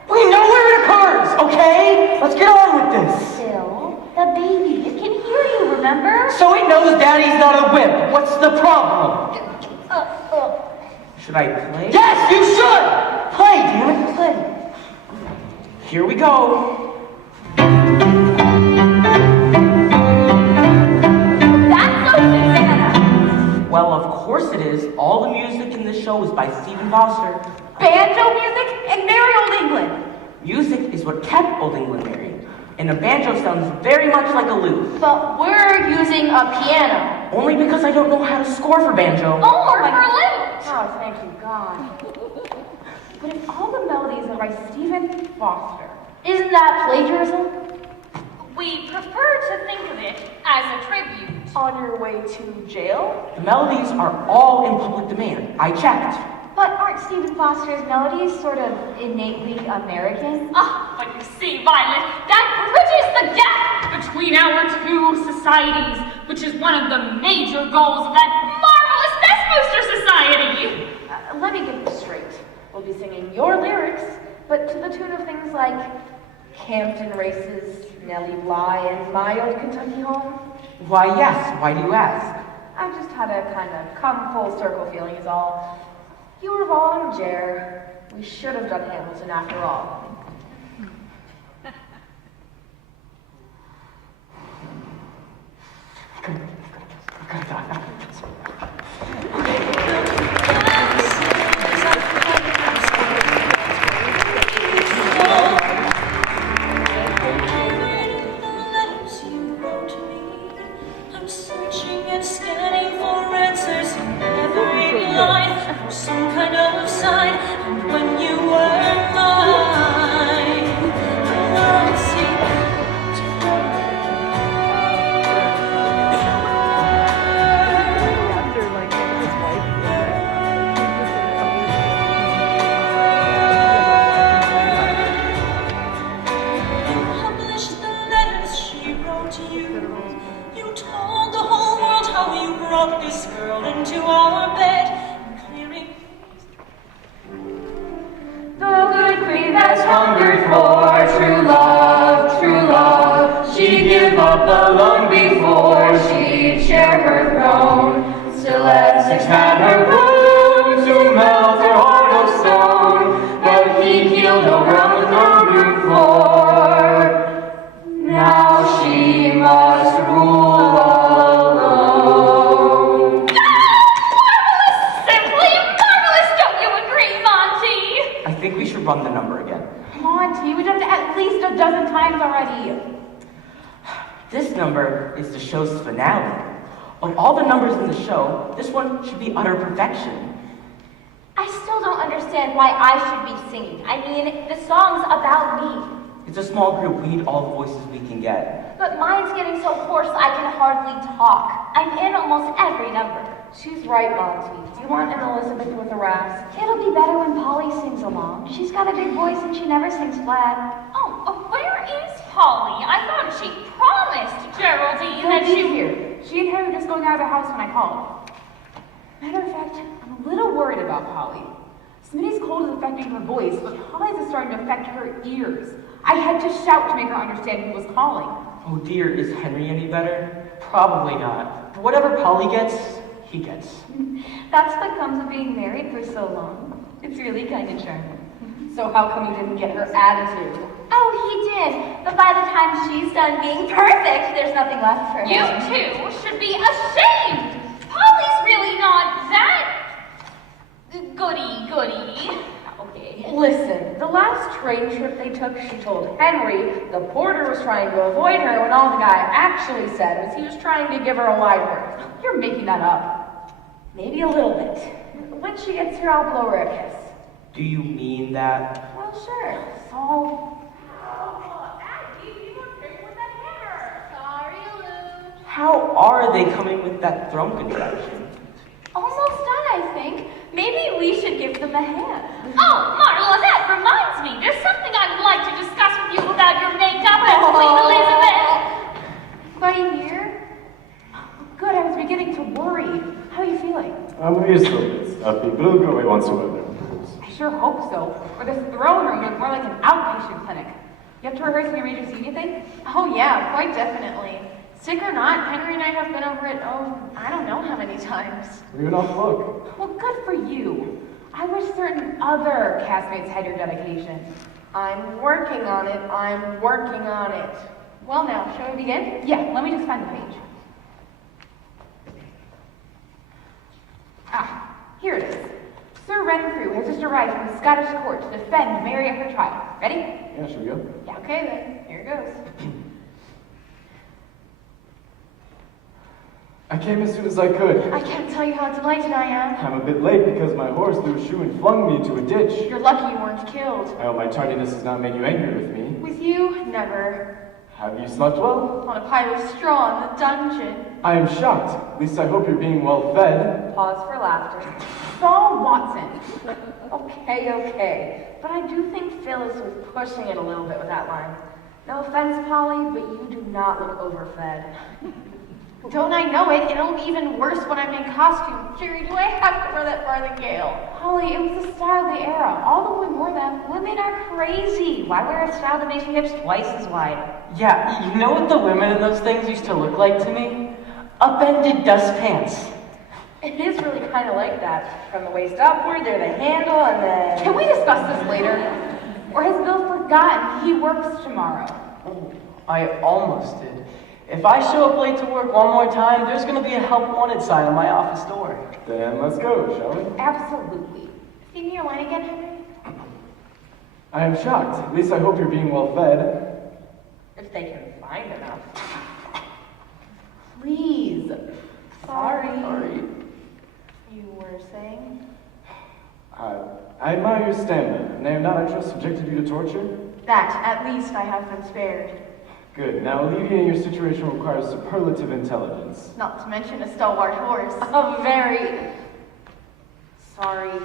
We know where it occurs, okay? Let's get on with this. Bill, the baby, it can hear you, remember? So it knows Daddy's not a whip. What's the problem? Should I play? Yes, you should! Play, damn it. Play. Here we go. That's so Susanna. Well, of course it is. All the music in this show is by Stephen Foster. Banjo music and merry old England. Music is what kept Old England merry, and a banjo sounds very much like a lute. But we're using a piano. Only because I don't know how to score for banjo. Or for lute. Oh, thank you, God. But if all the melodies are by Stephen Foster, Isn't that plagiarism? We prefer to think of it as a tribute. On your way to jail? The melodies are all in public domain. I checked. But aren't Stephen Foster's melodies sort of innately American? But you see, Violet, that bridges the gap between our two societies, which is one of the major goals of that marvelous Westminster Society. Let me get this straight. We'll be singing your lyrics, but to the tune of things like Campton Races, Nellie Bly, and My Old Kentucky Home. Why, yes. Why do you ask? I've just had a kind of come full circle feeling is all. You were wrong, Jer. We should have done Hamilton after all. I'm searching and scanning for answers in every line, for some kind of sign. And when you were mine, I see. you. You told the whole world how you brought this girl into our bed, clearing. The good queen that's hungered for true love, she'd give up alone before she'd share her throne. Still Essex had her grown to melt her heart of stone, but he keeled over on the throne room floor. Now she must rule alone. Simply marvelous, don't you agree, Monty? I think we should run the number again. Monty, we've done it at least a dozen times already. This number is the show's finale. Of all the numbers in the show, this one should be utter perfection. I still don't understand why I should be singing. I mean, the song's about me. It's a small group. We need all the voices we can get. But mine's getting so hoarse I can hardly talk. I'm in almost every number. She's right, Monty. Do you want an Elizabeth with a rasp? It'll be better when Polly sings along. She's got a big voice and she never sings flat. Oh, where is Polly? I thought she promised Geraldine that She's she... here. She and Harry were just going out of the house when I called. Matter of fact, I'm a little worried about Polly. Smitty's cold is affecting her voice, but Polly's is starting to affect her ears. I had to shout to make her understand who was calling. Oh dear, is Henry any better? Probably not. But whatever Polly gets, he gets. That's what comes of being married for so long. It's really kind of charming. So how come you didn't get her attitude? Oh, he did. But by the time she's done being perfect, there's nothing left for him. You two should be ashamed. Polly's really not that... goody. Okay. Listen, the last train trip they took, she told Henry the porter was trying to avoid her when all the guy actually said was he was trying to give her a wide berth. You're making that up. Maybe a little bit. When she gets here, I'll blow her a kiss. Do you mean that? Well, sure. So, How are they coming with that thrum contraction? Almost done, I think. Maybe we should give them a hand. Oh, Marla, that reminds me. There's something I would like to discuss with you about your makeup as Queen Elizabeth. Buddy here? Good, I was beginning to worry. How are you feeling? We're still a bit stuffy, but it'll go away once in a while. I sure hope so. Or this throne room looks more like an outpatient clinic. You have to rehearse in your major senior thing? Oh yeah, quite definitely. Sick or not, Henry and I have been over it, I don't know how many times. We're even off the book. Well, good for you. I wish certain other castmates had your dedication. I'm working on it. Well now, shall we begin? Yeah, let me just find the page. Ah, here it is. Sir Renfrew has just arrived from the Scottish court to defend Mary at her trial. Ready? Yeah, should we go? Yeah. Okay then, here goes. I came as soon as I could. I can't tell you how delighted I am. I'm a bit late because my horse threw a shoe and flung me into a ditch. You're lucky you weren't killed. I hope my tardiness has not made you angry with me. With you, never. Have you slept well? On a pile of straw in the dungeon. I am shocked. At least I hope you're being well fed. Pause for laughter. Saul Watson. Okay. But I do think Phyllis was pushing it a little bit with that line. No offense, Polly, but you do not look overfed. Don't I know it? It'll be even worse when I'm in costume. Jerry, do I have to wear that farthingale? Holly, it was the style of the era. All the women wore them. Women are crazy. Why wear a style that makes your hips twice as wide? Yeah, you know what the women in those things used to look like to me? Upended dust pants. It is really kind of like that. From the waist upward, they're the handle, and then... Can we discuss this later? Or has Bill forgotten he works tomorrow? Oh, I almost did. If I show up late to work one more time, there's going to be a help wanted sign on my office door. Then let's go, shall we? Absolutely. Sing me your line again, Henry. I am shocked. At least I hope you're being well fed. If they can find enough. Please. Sorry. You were saying? I admire your stamina, and I have not, I trust, subjected you to torture? That, at least, I have been spared. Good. Now, alleviating your situation requires superlative intelligence. Not to mention a stalwart horse. A very... Sorry.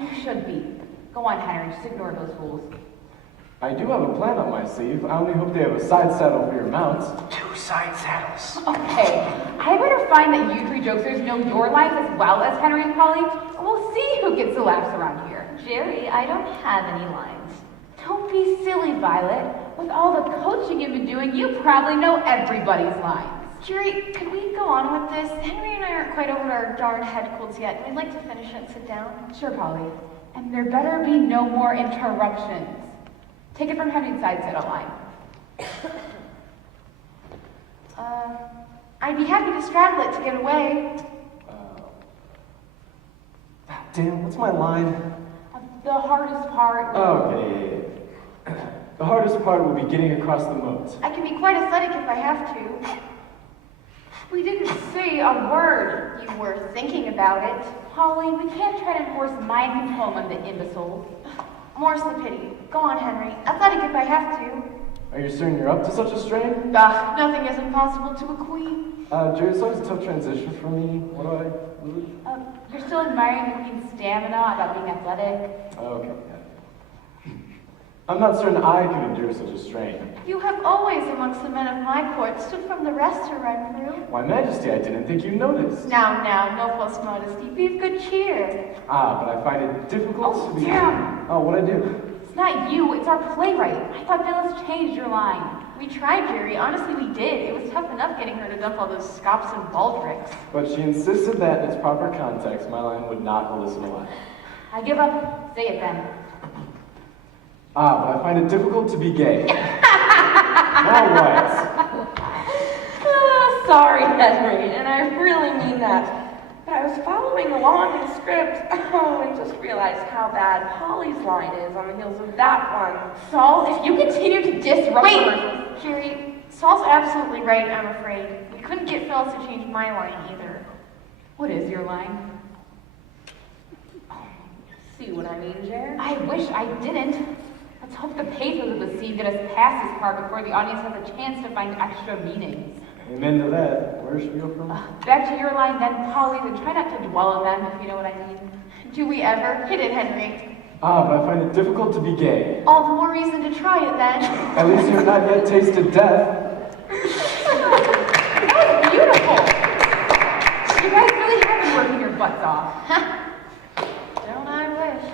You should be. Go on, Henry. Just ignore those fools. I do have a plan up my sleeve. I only hope they have a side saddle for your mount. 2 side saddles. Okay, I better find that you three jokesters know your lines as well as Henry and Polly, and we'll see who gets the laughs around here. Jerry, I don't have any lines. Don't be silly, Violet. With all the coaching you've been doing, you probably know everybody's lines. Jerry, could we go on with this? Henry and I aren't quite over our darn head colds yet. We'd like to finish it and sit down. Sure, Polly. And there better be no more interruptions. Take it from Henry's side saddle line. I'd be happy to straddle it to get away. Damn, what's my line? The hardest part. Okay. The hardest part will be getting across the moat. I can be quite athletic if I have to. We didn't say a word. You were thinking about it. Polly, we can't try to enforce mind control on the imbeciles. More's the pity. Go on, Henry. Athletic if I have to. Are you certain you're up to such a strain? Nothing is impossible to a queen. Jerry, it's always a tough transition for me. What do I lose? You're still admiring the queen's stamina about being athletic. Okay. I'm not certain I can endure such a strain. You have always, amongst the men of my court, stood from the rest to run through. Why, Majesty, I didn't think you noticed. Now, no false modesty. Be of good cheer. But I find it difficult to be... Damn! Oh, what'd I do? It's not you, it's our playwright. I thought Phyllis changed your line. We tried, Jerry. Honestly, we did. It was tough enough getting her to dump all those scops and baldricks. But she insisted that in its proper context, my line would not elicit a laugh. I give up. Say it then. But I find it difficult to be gay. Now what? Sorry, Henry, and I really mean that. But I was following along in the script, and just realized how bad Polly's line is on the heels of that one. Saul, if you continue to disrupt... Wait! Jerry, Saul's absolutely right, I'm afraid. We couldn't get Phyllis to change my line either. What is your line? See what I mean, Jer? I wish I didn't. Let's hope the pathos of the scene get us past this part before the audience has a chance to find extra meanings. Amen to that. Where should we go from? Back to your line then, Polly, and try not to dwell on them, if you know what I mean. Do we ever? Hit it, Henry. But I find it difficult to be gay. All the more reason to try it then. At least you have not yet tasted death. That was beautiful! You guys really have been working your butts off. Don't I wish?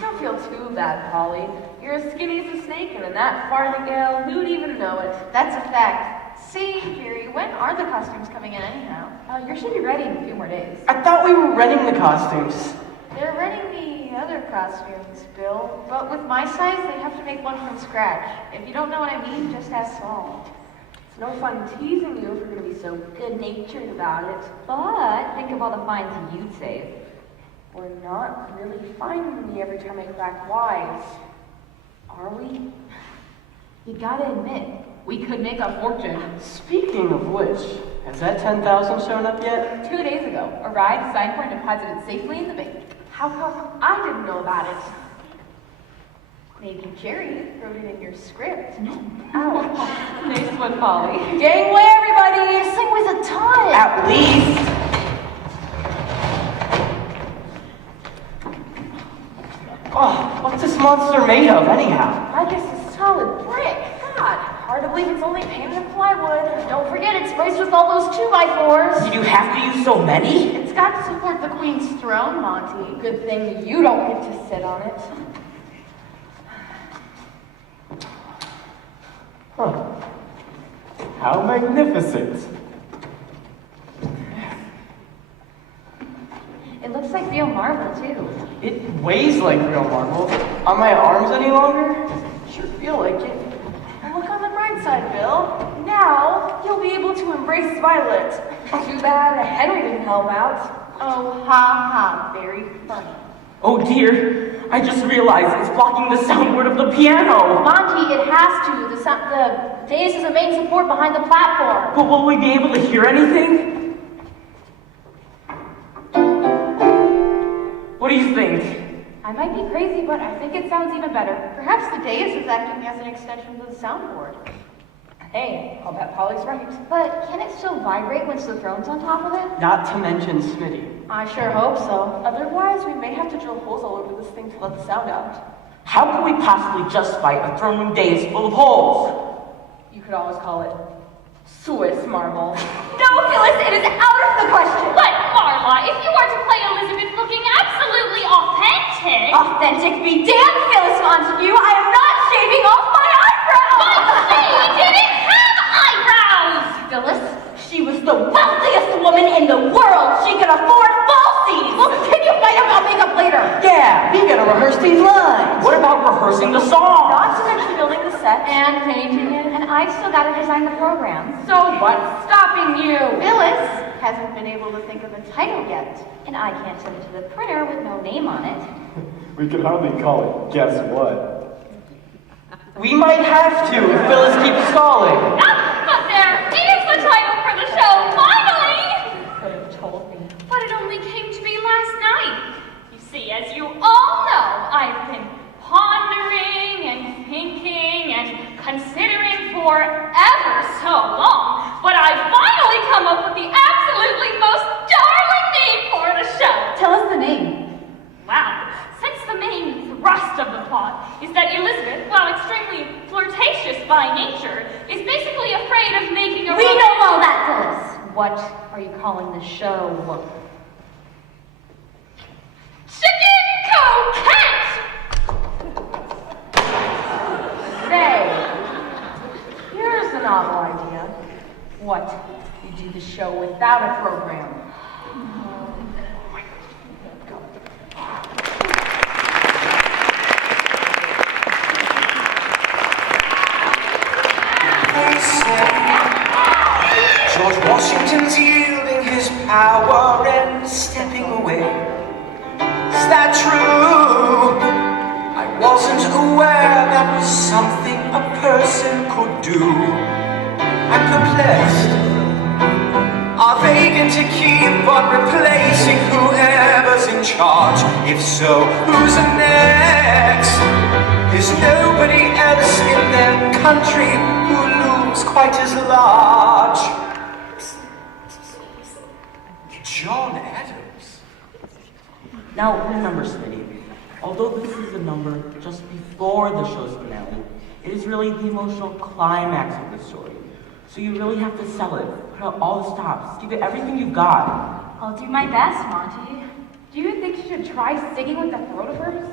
Don't feel too bad, Polly. You're as skinny as a snake, and in that farthingale, who'd even know it? That's a fact. See, Jerry, when are the costumes coming in anyhow? You should be ready in a few more days. I thought we were renting the costumes. They're renting the other costumes, Bill. But with my size, they'd have to make one from scratch. If you don't know what I mean, just ask Saul. It's no fun teasing you if you're going to be so good-natured about it. But think of all the fines you'd save. We're not really finding me every time I crack wise, are we? You gotta admit, we could make a fortune. Speaking of which, has that 10,000 shown up yet? 2 days ago, arrived, signed for, and deposited safely in the bank. How come I didn't know about it? Maybe Jerry wrote it in your script. Ouch. Nice one, Polly. Gangway, everybody! This thing weighs a ton! At least. Oh, what's this monster made of, anyhow? I guess a solid brick. God, hard to believe it's only painted in plywood. Don't forget, it's braced with all those 2x4s. Did you have to use so many? It's got to support the Queen's throne, Monty. Good thing you don't get to sit on it. Huh. How magnificent. It looks like real marble, too. It weighs like real marble. Are my arms any longer? Sure feel like it. And look on the bright side, Bill. Now, you'll be able to embrace Violet. Too bad Henry didn't help out. Oh, ha ha, very funny. Oh dear, I just realized it's blocking the soundboard of the piano. Monty, it has to. The dais is a main support behind the platform. But will we be able to hear anything? What do you think? I might be crazy, but I think it sounds even better. Perhaps the dais is acting as an extension of the soundboard. Hey, I'll bet Polly's right. But can it still vibrate once the throne's on top of it? Not to mention Smitty. I sure hope so. Otherwise, we may have to drill holes all over this thing to let the sound out. How can we possibly justify a throne room dais full of holes? You could always call it Swiss marble. No, Phyllis, it is out of the question. But Marla, if you are to play Elizabeth looking absolutely authentic... Authentic be damned, Phyllis Montague. I am not shaving off my eyebrows. But she didn't have eyebrows! Phyllis, she was the wealthiest woman in the world. She could afford falsies. Well, can you fight about makeup later? Yeah, we gotta rehearse these lines. What about rehearsing the song? Not to mention building the set. And painting it, and I've still got to design the program. So what's stopping you? Phyllis hasn't been able to think of a title yet. And I can't send it to the printer with no name on it. We could hardly call it Guess What. We might have to if Phyllis keeps stalling. But there is a title for the show, finally! Could have told me. But it only came to me last night. You see, as you all know, I've been pondering and thinking and considering for ever so long. But I've finally come up with the absolutely most darling name for the show. Tell us the name. Wow. Since the main thrust of the plot is that Elizabeth, while extremely flirtatious by nature, is basically afraid of making a We know all that, Phyllis. What are you calling the show? Chicken Coquette! Say, here's a novel idea. What? You do the show without a program. George Washington's yielding his power and stepping away. Is that true? I wasn't aware that was something a person could do. I'm perplexed. Are they going to keep on replacing whoever's in charge? If so, who's next? There's nobody else in their country who looms quite as large. John Adams. Now, remember, Smitty, although this is a number just before the show's finale, it is really the emotional climax of the story. So you really have to sell it, put out all the stops, give it everything you've got. I'll do my best, Monty. Do you think she should try singing with the throat of hers?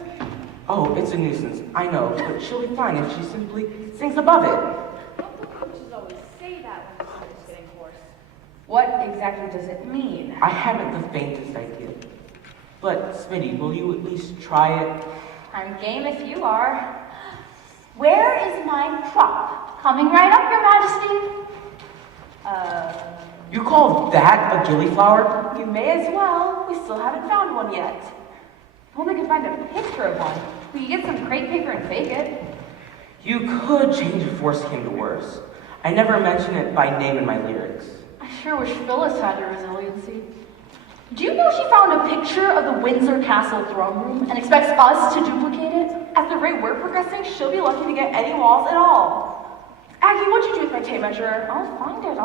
Oh, it's a nuisance, I know, but she'll be fine if she simply sings above it. Don't the coaches always say that when the song is getting hoarse? What exactly does it mean? I haven't the faintest idea. But, Smitty, will you at least try it? I'm game if you are. Where is my prop? Coming right up, Your Majesty. You call that a gillyflower? You may as well. We still haven't found one yet. If only could find a picture of one. We could get some crepe paper and fake it. You could change if worse came to worse. I never mention it by name in my lyrics. I sure wish Phyllis had your resiliency. Do you know she found a picture of the Windsor Castle throne room and expects us to duplicate it? At the rate we're progressing, she'll be lucky to get any walls at all. Aggie, what'd you do with my tape measure? I'll find it.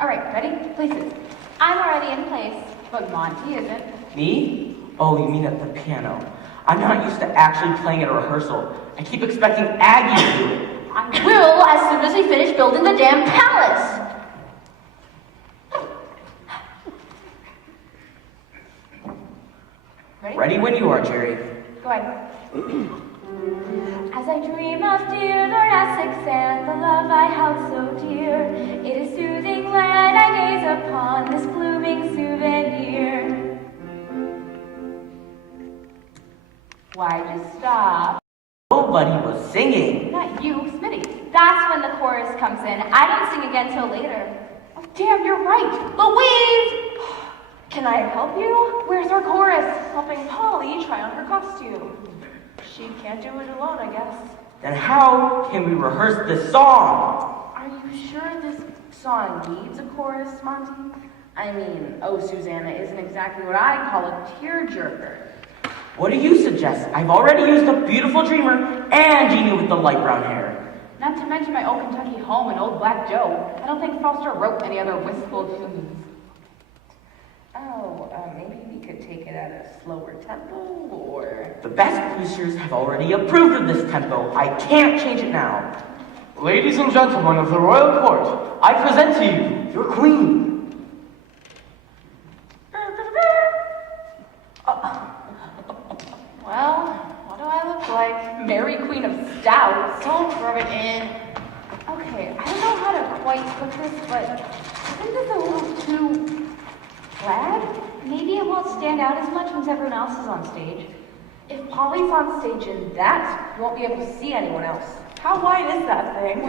All right, ready? Places. I'm already in place, but Monty isn't. Me? Oh, you mean at the piano. I'm not used to actually playing at a rehearsal. I keep expecting Aggie to do it. I will as soon as we finish building the damn palace. Ready when you are, Jerry. Go ahead. As I dream of dear Lord Essex and the love I held so dear, it is soothing when I gaze upon this blooming souvenir. Why'd you stop? Nobody was singing. Not you, Smitty. That's when the chorus comes in. I don't sing again till later. Oh, damn, you're right. Louise! Can I help you? Where's our chorus? Helping Polly try on her costume. She can't do it alone, I guess. Then how can we rehearse this song? Are you sure this song needs a chorus, Monty? I mean, Oh Susanna isn't exactly what I call a tearjerker. What do you suggest? I've already used a beautiful dreamer and Jeannie with the light brown hair. Not to mention my old Kentucky home and old Black Joe. I don't think Foster wrote any other wistful tunes. Oh, maybe could take it at a slower tempo, or... The best producers have already approved of this tempo. I can't change it now. Ladies and gentlemen of the royal court, I present to you your queen. Well, what do I look like? Mary Queen of Stouts. Don't rub it in. Okay, I don't know how to quite put this, but isn't this a little too flat? Maybe it won't stand out as much once everyone else is on stage. If Polly's on stage in that, you won't be able to see anyone else. How wide is that thing?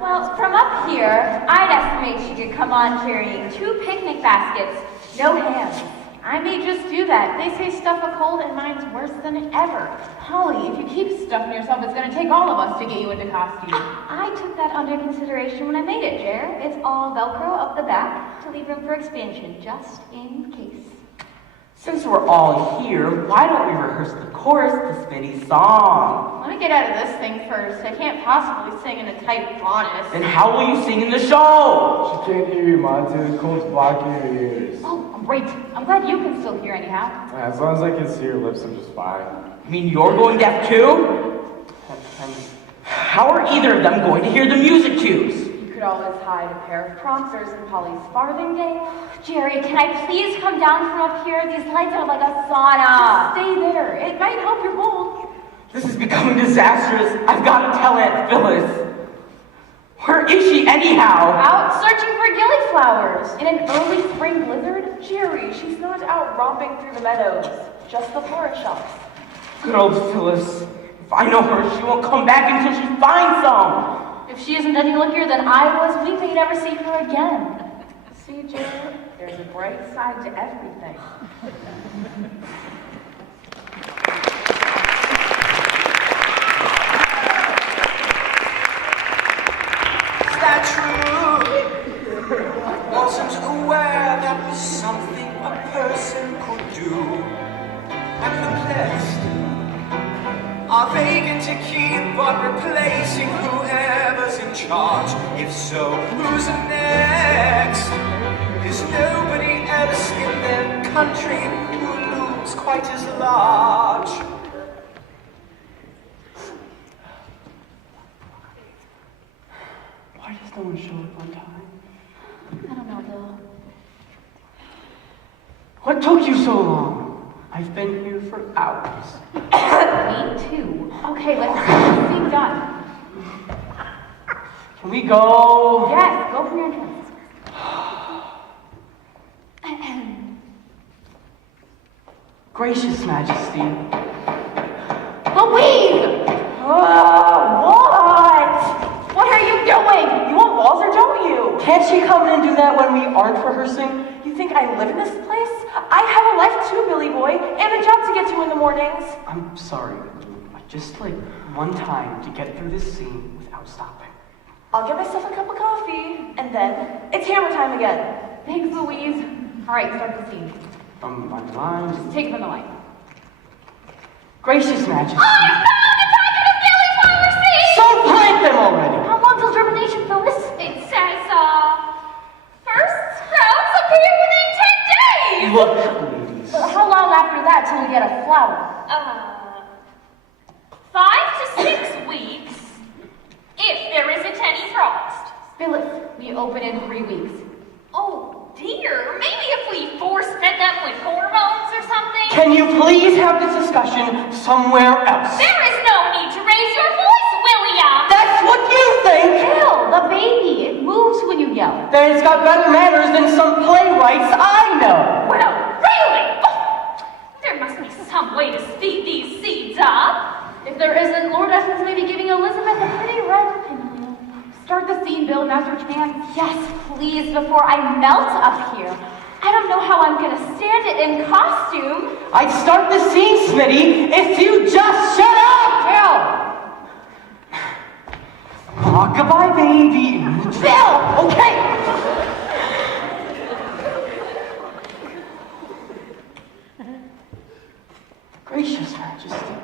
Well, from up here, I'd estimate she could come on carrying 2 picnic baskets, no hands. I may just do that. They say stuff a cold and mine's worse than ever. Holly, if you keep stuffing yourself, it's going to take all of us to get you into costume. I took that under consideration when I made it, Jer. It's all Velcro up the back to leave room for expansion, just in case. Since we're all here, why don't we rehearse the chorus to Smitty's song? Let me get out of this thing first. I can't possibly sing in a tight bonnet. Then how will you sing in the show? She can't hear you, Monty. The cold's blocking her ears. Oh, great. I'm glad you can still hear anyhow. As long as I can see her lips, I'm just fine. I mean, you're going deaf too? How are either of them going to hear the music cues? You could always hide a pair of prompters in Polly's farthingale. Jerry, can I please come down from up here? These lights are like a sauna. Stay there. It might help your cold. This is becoming disastrous. I've got to tell Aunt Phyllis. Where is she anyhow? Out searching for gillyflowers. In an early spring blizzard? Jerry, she's not out romping through the meadows. Just the florist shops. Good old Phyllis. If I know her, she won't come back until she finds some. If she isn't any luckier than I was, we may never see her again. See, Jerry, there's a bright side to everything. Is that true? Wasn't aware that was something a person could do. I'm perplexed. Are they going to keep on replacing whoever's in charge? If so, who's next? There's nobody else in their country who looms quite as large. Why does no one show up on time? I don't know, Bill. What took you so long? I've been here for hours. Me too. Okay, let's get this thing done. Can we go? Yes, go for your entrance. Gracious Majesty. Louise! What? What are you doing? You want walls or don't you? Can't she come in and do that when we aren't rehearsing? You think I live in this place? I have a life too, Billy boy, and a job to get to in the mornings. I'm sorry. Just like one time to get through this scene without stopping. I'll get myself a cup of coffee, and then it's hammer time again. Thanks, Louise. All right, start the scene. From my lines. Just take from the line. Gracious Majesty. I found a packet of gillyflower seeds! So plant them already! How long till germination, Phyllis? It says, first sprouts appear within 10 days! Look, please. But how long after that till we get a flower? 5 to 6 weeks, if there isn't any frost. Phyllis, we open in 3 weeks. Oh dear, maybe if we force-fed them with hormones or something? Can you please have this discussion somewhere else? There is no need to raise your voice, William! That's what you think! Bill, the baby, it moves when you yell. Then it's got better manners than some playwrights I know. Well, really? Oh, there must be some way to speed these seeds up. If there isn't, Lord Essence may be giving Elizabeth a pretty red pinwheel. Start the scene, Bill, now's your chance. Yes, please, before I melt up here. I don't know how I'm gonna stand it in costume. I'd start the scene, Smitty, if you just shut up! Bill! Rock-a-bye, baby. Bill! Okay. Gracious Majesty.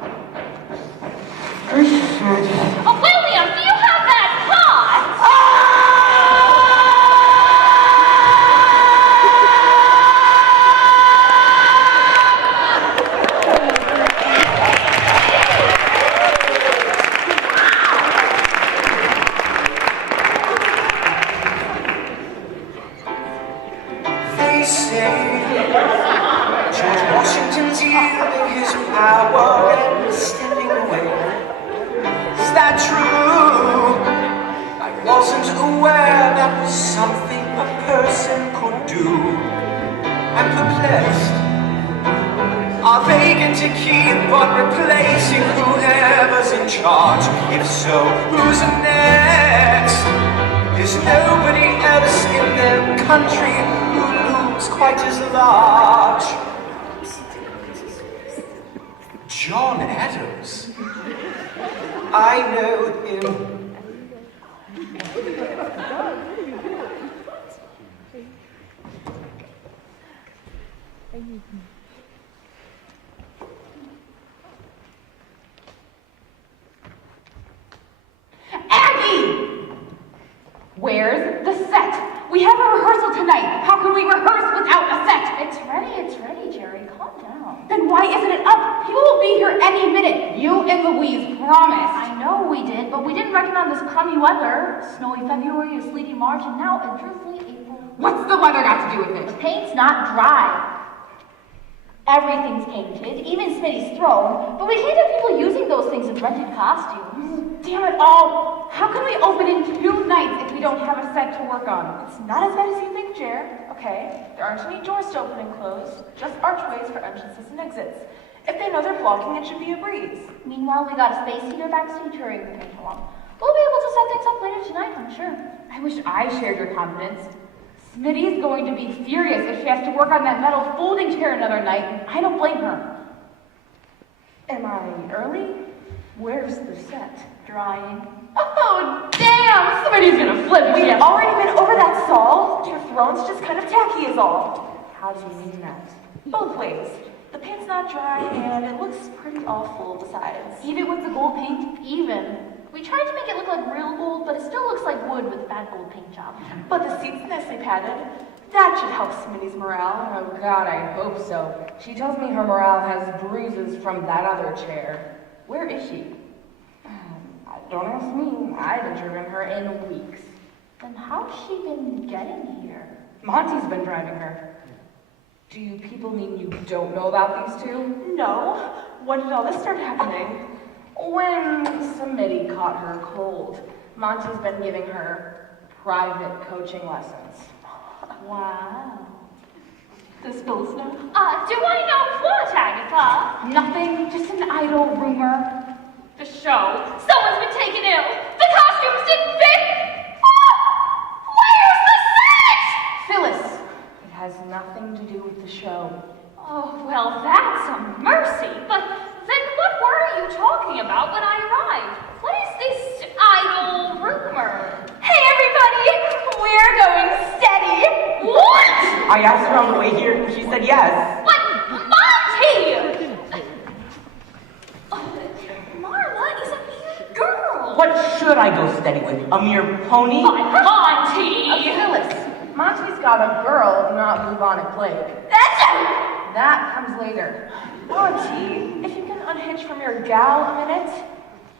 Gracious Majesty. Oh, William, do you have that pot? wasn't aware that was something a person could do. I'm perplexed. Are they going to keep on replacing whoever's in charge? If so, who's next? There's nobody else in their country who looms quite as large. John Adams. I know him. Aggie! Where's the set? We have a rehearsal tonight. How can we rehearse without a set? It's ready, Jerry. Calm down. Then why isn't it up? People will be here any minute. You and Louise promised. I know we did, but we didn't reckon on this crummy weather. Snowy February, a sleety March, and now a drizzly April. What's the weather got to do with The it? paint's not dry. Everything's painted, even Smitty's throne, but we can't have people using those things in rented costumes. Damn it all! How can we open in 2 nights if we don't have a set to work on? It's not as bad as you think, Jer. Okay, there aren't any doors to open and close, just archways for entrances and exits. If they know they're blocking, it should be a breeze. Meanwhile, we got a space heater backstage hurrying the paint along. We'll be able to set things up later tonight, I'm sure. I wish I shared your confidence. Smitty's going to be furious if she has to work on that metal folding chair another night, and I don't blame her. Am I early? Where's the set? Drying. Oh, damn! Somebody's gonna flip if she We've has- already been over that, Saul. Your throne's just kind of tacky is all. How do you mean that? Both ways. The paint's not dry, and it looks pretty awful besides. Even with the gold paint? Even. We tried to make it look like real gold, but it still looks like wood with bad gold paint job. But the seat's nicely padded. That should help Smitty's morale. Oh God, I hope so. She tells me her morale has bruises from that other chair. Where is she? Don't ask me. I haven't driven her in weeks. Then how's she been getting here? Monty's been driving her. Do you people mean you don't know about these two? No. When did all this start happening? When Smitty caught her cold, Monty's been giving her private coaching lessons. Wow. Does Phyllis know? Do I know what, Agatha? Nothing, just an idle rumor. The show. Someone's been taken ill. The costumes didn't fit. Where's the set? Phyllis! It has nothing to do with the show. Oh, well, that's a mercy. But then what were you talking about when I arrived? What is this idle rumor? Hey, everybody! We're going steady! What? I asked her on the way here, and she said yes. But Monty! Marla is a mere girl. What should I go steady with? A mere pony? But Monty! Phyllis! Monty's got a girl, not bubonic plague. That's it! That comes later. Auntie, if you can unhitch from your gal a minute,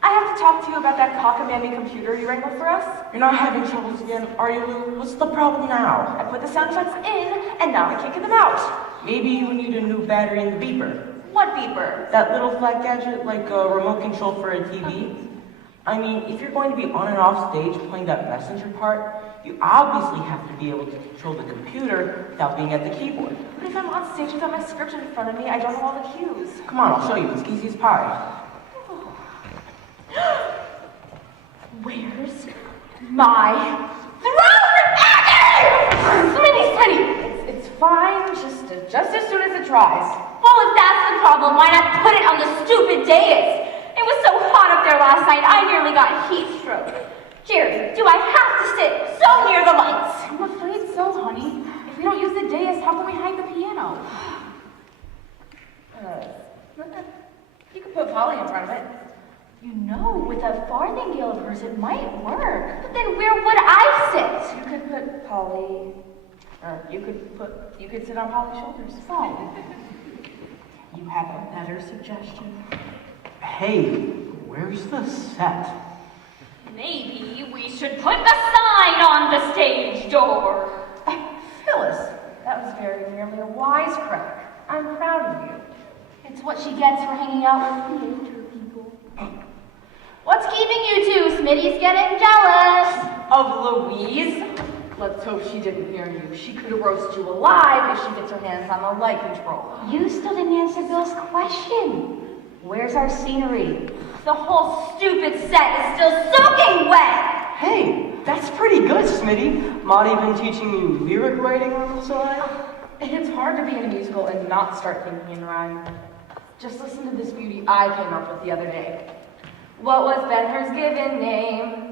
I have to talk to you about that cockamamie computer you wrangled for us. You're not having troubles again, are you, Lou? What's the problem now? I put the sound effects in, and now I can't get them out. Maybe you need a new battery in the beeper. What beeper? That little flat gadget, like a remote control for a TV. I mean, if you're going to be on and off stage playing that messenger part, you obviously have to be able to control the computer without being at the keyboard. But if I'm on stage without my script in front of me, I don't know all the cues. Come on, I'll show you. It's easy as pie. Where's my throne, Aggie? Smitty! It's fine, just as soon as it dries. Well, if that's the problem, why not put it on the stupid dais? It was so hot up there last night, I nearly got heat stroke. Jerry, do I have to sit so near the lights? I'm afraid so, honey. If we don't use the dais, how can we hide the piano? You could put Polly in front of it. You know, with a farthingale of hers, it might work. But then where would I sit? You could put Polly, or you could sit on Polly's shoulders. Oh. You have a better suggestion? Hey, where's the set? Maybe we should put a sign on the stage door. Phyllis, that was very nearly a wisecrack. I'm proud of you. It's what she gets for hanging out with theater people. What's keeping you two? Smitty's getting jealous. Of Louise. Let's hope she didn't hear you. She could have roasted you alive if she gets her hands on the light control. You still didn't answer Bill's question. Where's our scenery? The whole stupid set is still soaking wet! Hey, that's pretty good, Smitty. Monty been teaching you lyric writing on the side? It's hard to be in a musical and not start thinking in rhyme. Just listen to this beauty I came up with the other day. What was Ben-Hur's given name?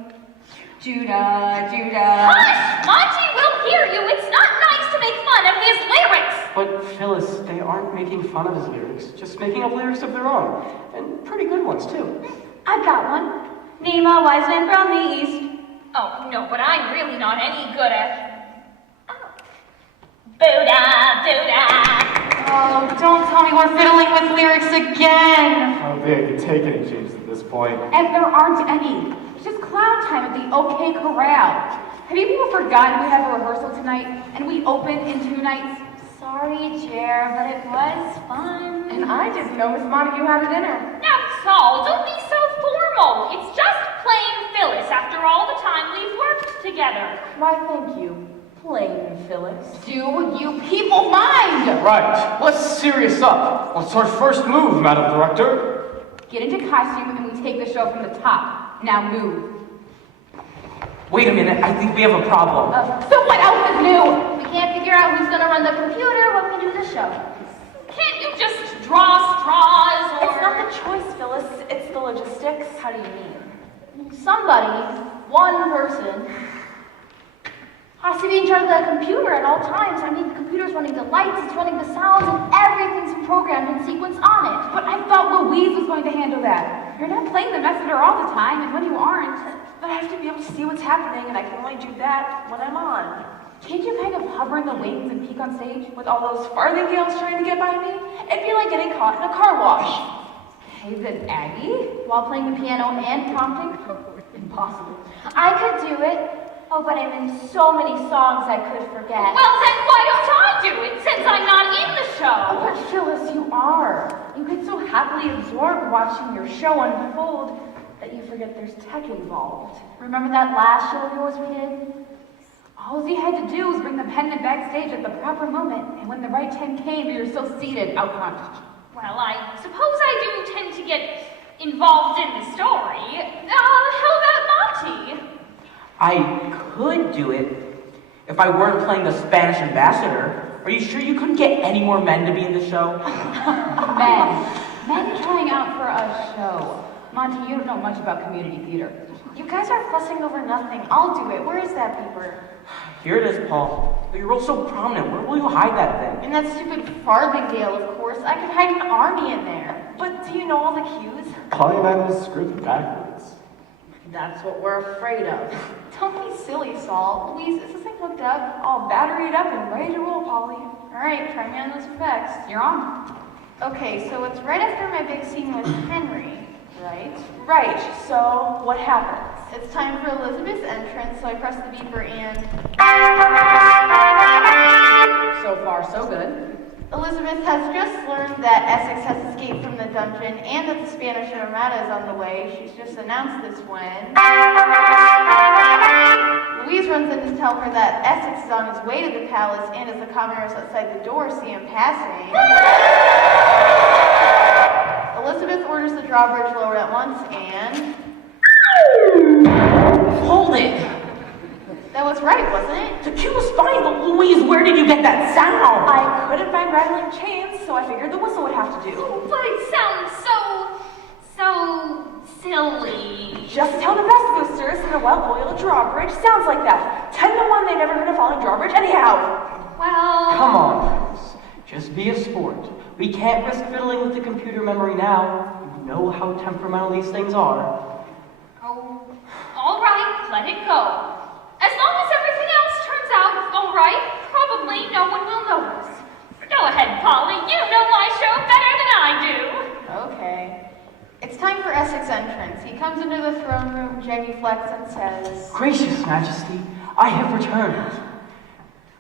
Judah, Judah. Hush! Monty will hear you. It's not nice to make fun of his lyrics. But Phyllis, they aren't making fun of his lyrics, just making up lyrics of their own. And pretty good ones, too. I've got one. Name a wise man from the east. Oh, no, but I'm really not any good at... Buddha, Buddha. Oh, don't tell me we're fiddling with lyrics again. I don't think I can take any changes at this point. And there aren't any. It's just clown time at the OK Corral. Have you people forgotten we have a rehearsal tonight and we open in 2 nights? Sorry, Jer, but it was fun. And I didn't know Miss Montague had a dinner. Now, Saul, don't be so formal. It's just plain Phyllis after all the time we've worked together. Why, thank you. Plain Phyllis. Do you people mind? Right, let's serious up. What's our first move, Madam Director? Get into costume and we take the show from the top. Now move. Wait a minute, I think we have a problem. So what else is new? We can't figure out who's gonna run the computer when we do the show. Can't you just draw straws or... It's not the choice, Phyllis. It's the logistics. How do you mean? Somebody, one person, has to be in charge of that computer at all times. I mean, the computer's running the lights, it's running the sounds, and everything's programmed in sequence on it. But I thought Louise was going to handle that. You're not playing the messenger all the time, and when you aren't... But I have to be able to see what's happening, and I can only do that when I'm on. Can't you kind of hover in the wings and peek on stage? With all those farthingales trying to get by me, it'd be like getting caught in a car wash. Hey, then Aggie? While playing the piano and prompting? Impossible. I could do it. Oh, but I'm in so many songs I could forget. Well, then why don't I do it, since I'm not in the show? But Phyllis, you are. You get so happily absorbed watching your show unfold that you forget there's tech involved. Remember that last show of yours we did? All you had to do was bring the pendant backstage at the proper moment, and when the right time came, you were still seated out front. Well, I suppose I do tend to get involved in the story. How about Monty? I could do it if I weren't playing the Spanish ambassador. Are you sure you couldn't get any more men to be in the show? Men trying out for a show. Monty, you don't know much about community theater. You guys are fussing over nothing. I'll do it. Where is that beeper? Here it is, Paul. But you're all so prominent. Where will you hide that thing? In that stupid farthingale, of course. I could hide an army in there. But do you know all the cues? Polly and I will script backwards. That's what we're afraid of. Don't be silly, Saul. Louise, is this thing hooked up? All batteried up and ready to roll, Polly. All right, try me on those effects. You're on. Okay, so it's right after my big scene with Henry, right? Right, so what happens? It's time for Elizabeth's entrance, so I press the beeper and... So far, so good. Elizabeth has just learned that Essex has escaped from the dungeon and that the Spanish Armada is on the way. She's just announced this when... Louise runs in to tell her that Essex is on his way to the palace, and as the commoners outside the door see him passing... Elizabeth orders the drawbridge lowered at once, and... Hold it! That was right, wasn't it? The cue was fine, but Louise, where did you get that sound? I couldn't find rattling chains, so I figured the whistle would have to do. But it sounds so silly. Just tell the best boosters that a well-oiled drawbridge sounds like that. 10 to 1 they never heard a falling drawbridge anyhow. Well... Come on, Phyllis. Just be a sport. We can't risk fiddling with the computer memory now. You know how temperamental these things are. Oh, all right, let it go. As long as everything else turns out all right, probably no one will notice. Go ahead, Polly. You know my show better than I do. Okay. It's time for Essex entrance. He comes into the throne room, genuflects, and says... Gracious Majesty, I have returned.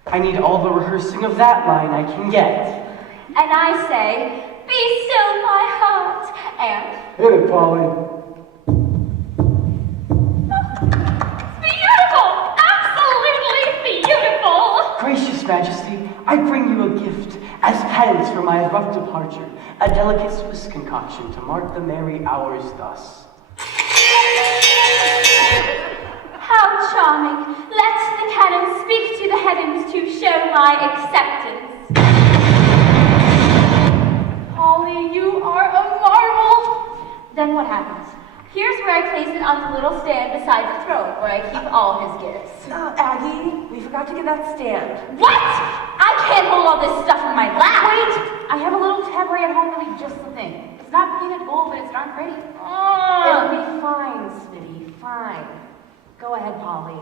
I need all the rehearsing of that line I can get. And I say, be still my heart, and... Hit it, Polly. Beautiful! Absolutely! I bring you a gift as penance for my abrupt departure, a delicate Swiss concoction to mark the merry hours thus. How charming. Let the cannon speak to the heavens to show my acceptance. Polly, you are a marvel. Then what happens? Here's where I place it on the little stand beside the throne, where I keep all his gifts. Aggie, we forgot to get that stand. What? I can't hold all this stuff in my lap. Wait! I have a little tabouret at home that'll be just the thing. It's not painted gold, but it's darn pretty. It'll be fine, Smitty, fine. Go ahead, Polly.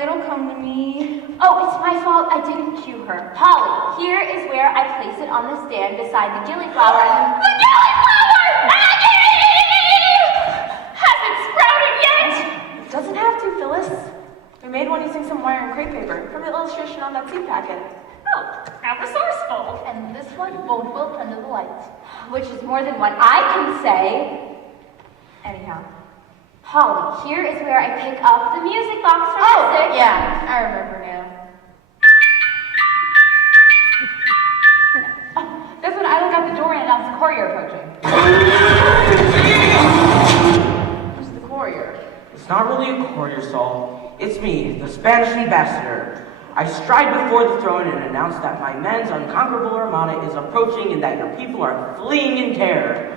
It'll come to me. Oh, it's my fault. I didn't cue her. Polly, here is where I place it on the stand beside the gillyflower and The gillyflower! Aggie! Has it sprouted yet? It doesn't have to, Phyllis. We made one using some wire and crepe paper from the illustration on that seed packet. Oh, how resourceful. And this one won't wilt under the light. which is more than what I can say. Anyhow, Polly, here is where I pick up the music box from Essex. Yeah, I remember now. That's when I look out the door and announce the courier approaching. Who's the courier? It's not really a courier, Saul. It's me, the Spanish ambassador. I stride before the throne and announce that my men's unconquerable armada is approaching and that your people are fleeing in terror.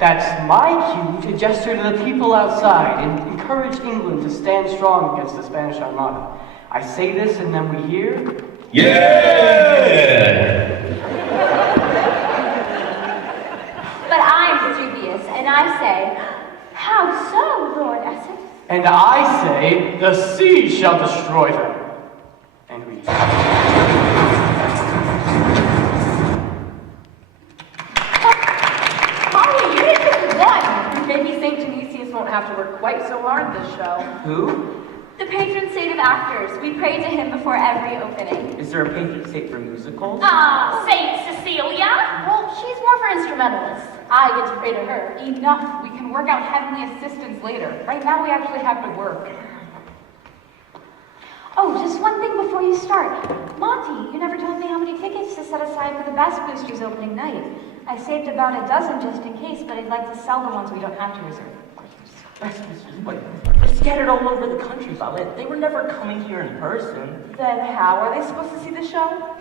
That's my cue to gesture to the people outside and encourage England to stand strong against the Spanish Armada. I say this and then we hear... Yeah! But I'm dubious, and I say, how so, Lord Essex? And I say, the sea shall destroy them. And we... Polly, you didn't one! Maybe St. Genesius won't have to work quite so hard this show. Who? The patron saint of actors. We pray to him before every opening. Is there a patron saint for musicals? Ah, Saint Cecilia. Well, she's more for instrumentalists. I get to pray to her. Enough. We can work out heavenly assistance later. Right now we actually have to work. Oh, just one thing before you start. Monty, you never told me how many tickets to set aside for the Best Boosters opening night. I saved about a dozen just in case, but I'd like to sell the ones we don't have to reserve. But they're scattered all over the country, Violet. They were never coming here in person. Then how are they supposed to see the show?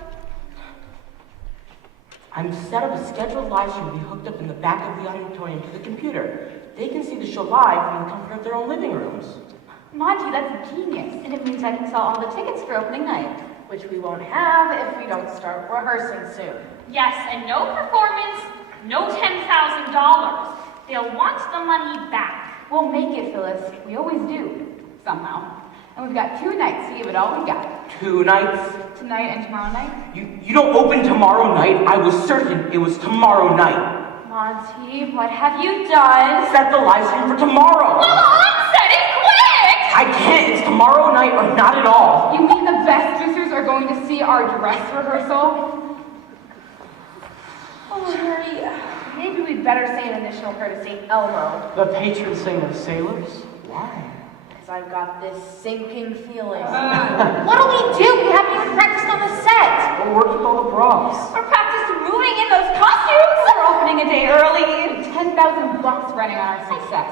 I'm set up a scheduled live stream to be hooked up in the back of the auditorium to the computer. They can see the show live from the comfort of their own living rooms. Monty, that's genius. And it means I can sell all the tickets for opening night. Which we won't have if we don't start rehearsing soon. Yes, and no performance, no $10,000. They'll want the money back. We'll make it, Phyllis. We always do. Somehow. And we've got 2 nights to give it all we got. 2 nights? Tonight and tomorrow night. You don't open tomorrow night? I was certain it was tomorrow night. Monty, what have you done? Set the live stream for tomorrow. Well, onset it quick! I can't. It's tomorrow night or not at all. You mean the Best Boosters are going to see our dress rehearsal? Oh, Harry, maybe we'd better say an additional prayer to St. Elmo. The patron saint of sailors? Why? Because I've got this sinking feeling. What'll we do? We haven't even practiced on the set. We're working with all the props. Or practice moving in those costumes? We're opening a day early. $10,000 running on our success.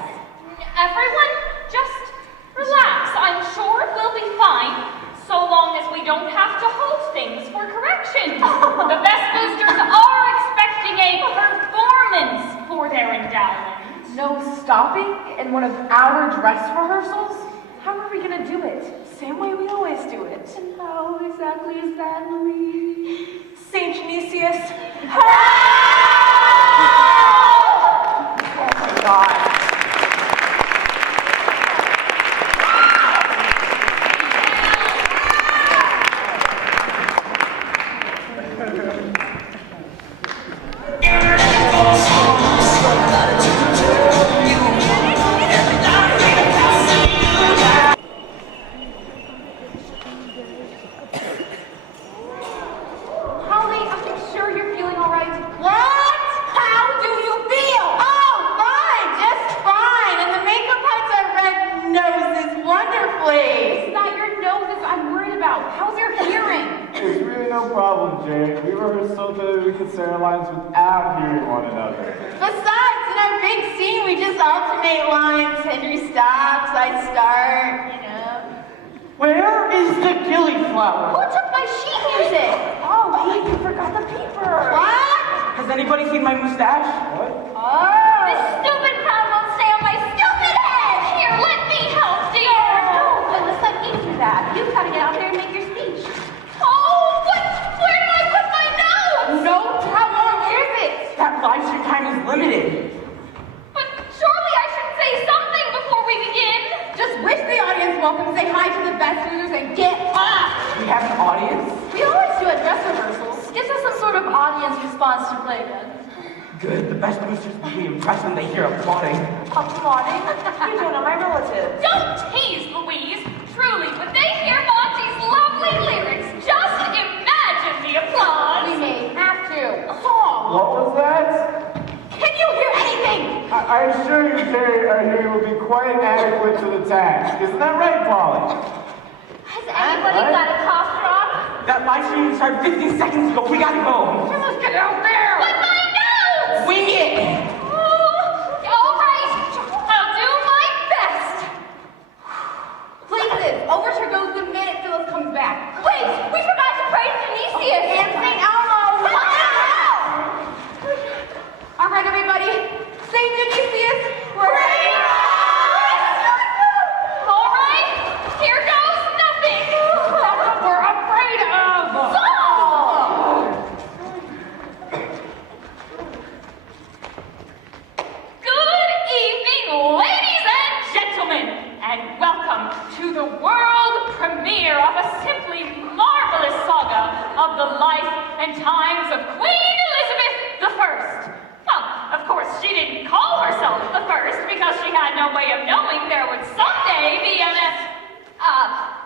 Everyone, just relax. I'm sure it will be fine, so long as we don't have to hold things for corrections. The Best Boosters are expecting a performance for their endowment. No stopping in one of our dress rehearsals? How are we gonna do it? Same way we always do it. And how exactly is that, Louise? St. Genesius, help! Oh my God. Holly, I'm sure you're feeling all right. Well, Sarah lines without hearing one another. Besides, in our big scene, we just alternate lines. Henry stops, I start, you know. Where is the gillyflower? Who took my sheet music? Oh, wait, you forgot the paper. What? Has anybody seen my mustache? What? This stupid crown won't stay on my stupid head! Here, let me help, dear! No, Phyllis, let me do that. You've got to get out there and make your speech. Oh, but where do I put my nose? Note, how long is it? That live stream time is limited. But surely I should say something before we begin. Just wish the audience welcome, say hi to the best losers, and get off! We have an audience? We always do a dress rehearsal. Gives us some sort of audience response to play again. Good, the best boosters will be impressed when they hear applauding. Applauding? You don't know my relatives. Don't tease, Louise. Truly, when they hear Monty's lovely lyrics, just imagine the applause. We may have to. What was that? Can you hear anything? I assure you, Jerry, our hearing will be quite adequate to the task. Isn't that right, Polly? Has anybody got a cough drop? That live stream started 15 seconds ago. We gotta go. Let's get out there! But my nose! Wing it! All right, I'll do my best. Places. Overture goes the minute Phyllis comes back. Wait, we forgot to praise Genesius. And St. Elmo! All right, everybody. St. Genesius. Praise! All right, here goes nothing. That's what we're afraid of. Good evening, ladies and gentlemen, and welcome to the world premiere of a simply marvelous saga of the life and times of Queen Elizabeth I. Well, of course, she didn't call herself the first because she had no way of knowing there would someday be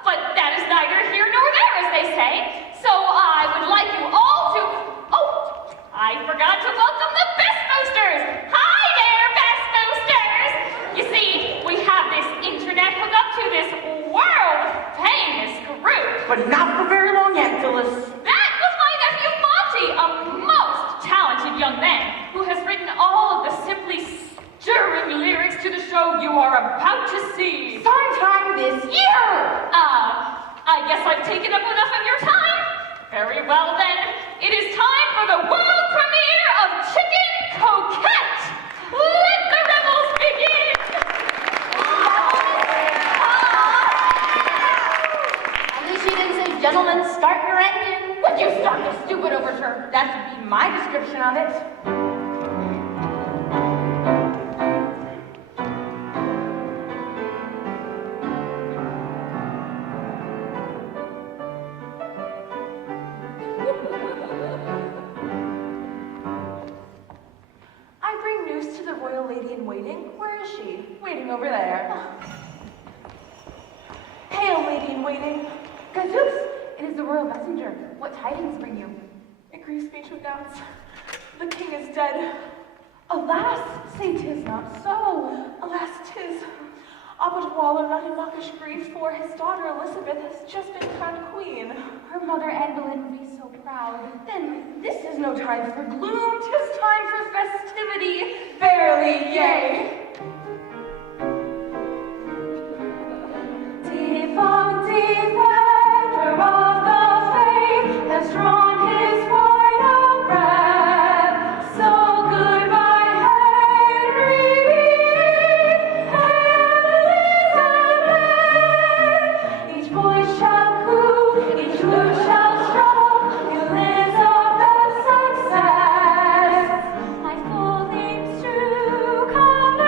but that is neither here nor there, as they say. So I would like you all to, I forgot to welcome the Best Boosters. Hi there, Best Boosters. You see, we have this internet hookup to this world-famous group. But not for very long yet, Phyllis. That was my nephew Monty, a most talented young man who has written all of the simply stirring lyrics to the show you are about to see. Sometime this year! I guess I've taken up enough of your time. Very well then, it is time for the world premiere of Chicken Coquette. Let the revels begin. At least she didn't say, gentlemen, start your engine. Would you start this stupid overture? That would be my description of it. I bring news to the royal lady in waiting. Where is she? Waiting over there. Hail, lady in waiting. Gazooks, it is the royal messenger. What tidings bring you? It grieves me to announce the king is dead. Alas, say 'tis not so. Alas, 'tis. Abbot Waller not in mockish grief, for his daughter Elizabeth has just been crowned queen. Her mother Anne Boleyn would be so proud. Then this is no time for gloom, 'tis time for festivity. Verily, yea. Defunct defender of the faith has drawn his final breath. So goodbye, Henry, Elizabeth. Each voice shall coo, each lute shall stroke, Elizabeth's success. My full name's true, come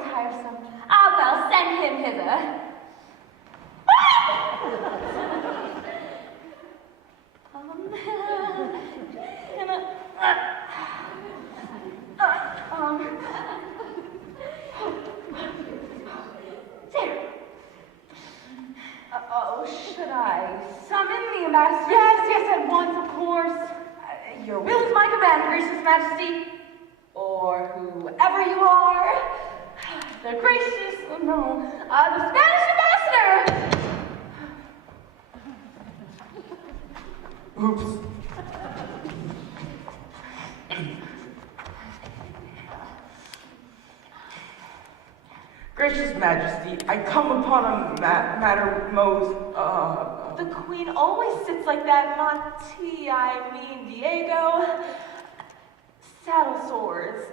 little tiresome. Ah, well, send him hither. There. Oh, should I summon the ambassador? Yes, at once, of course. Your will is my command, gracious majesty. Or whoever you are. The gracious, oh no, the Spanish ambassador! Oops. Gracious Majesty, I come upon a matter most, The queen always sits like that, Diego. Saddle sores.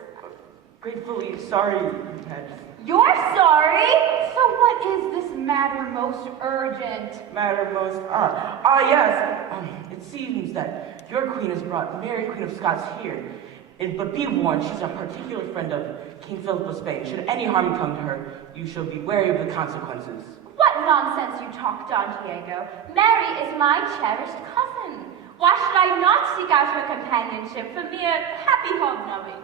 gratefully sorry, Majesty. You're sorry? So what is this matter most urgent? Yes. It seems that your queen has brought Mary, Queen of Scots here. But be warned, she's a particular friend of King Philip of Spain. Should any harm come to her, you shall be wary of the consequences. What nonsense you talk, Don Diego. Mary is my cherished cousin. Why should I not seek out her companionship for mere happy hobnobbing?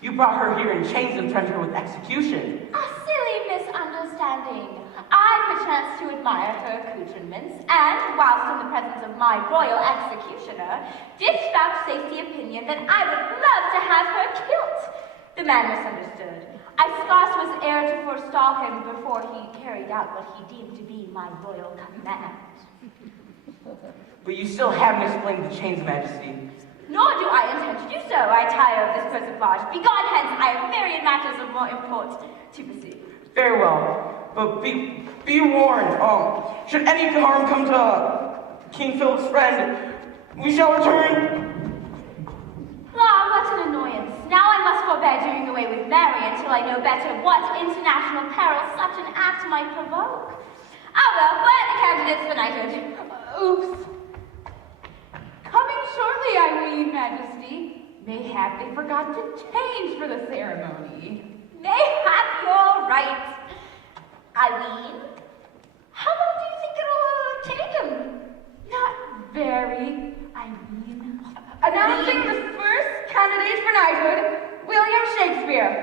You brought her here in chains and threatened her with execution. A silly misunderstanding. I perchance to admire her accoutrements, and, whilst in the presence of my royal executioner, did vouchsafe the opinion that I would love to have her killed. The man misunderstood. I scarce was heir to forestall him before he carried out what he deemed to be my royal command. But you still haven't explained the chains, Majesty. Nor do I intend to do so. I tire of this persiflage. Begone hence, I have myriad matters of more import to pursue. Very well, but be warned. Should any harm come to King Philip's friend, we shall return. Ah, what an annoyance. Now I must forbear doing away with Mary until I know better what international peril such an act might provoke. Ah well, where are the candidates for knighthood? Oops. Coming shortly, Majesty. Mayhap they forgot to change for the ceremony. Mayhap you're right. Eileen, how long do you think it'll take him? Not very, Announcing the first candidate for knighthood, William Shakespeare.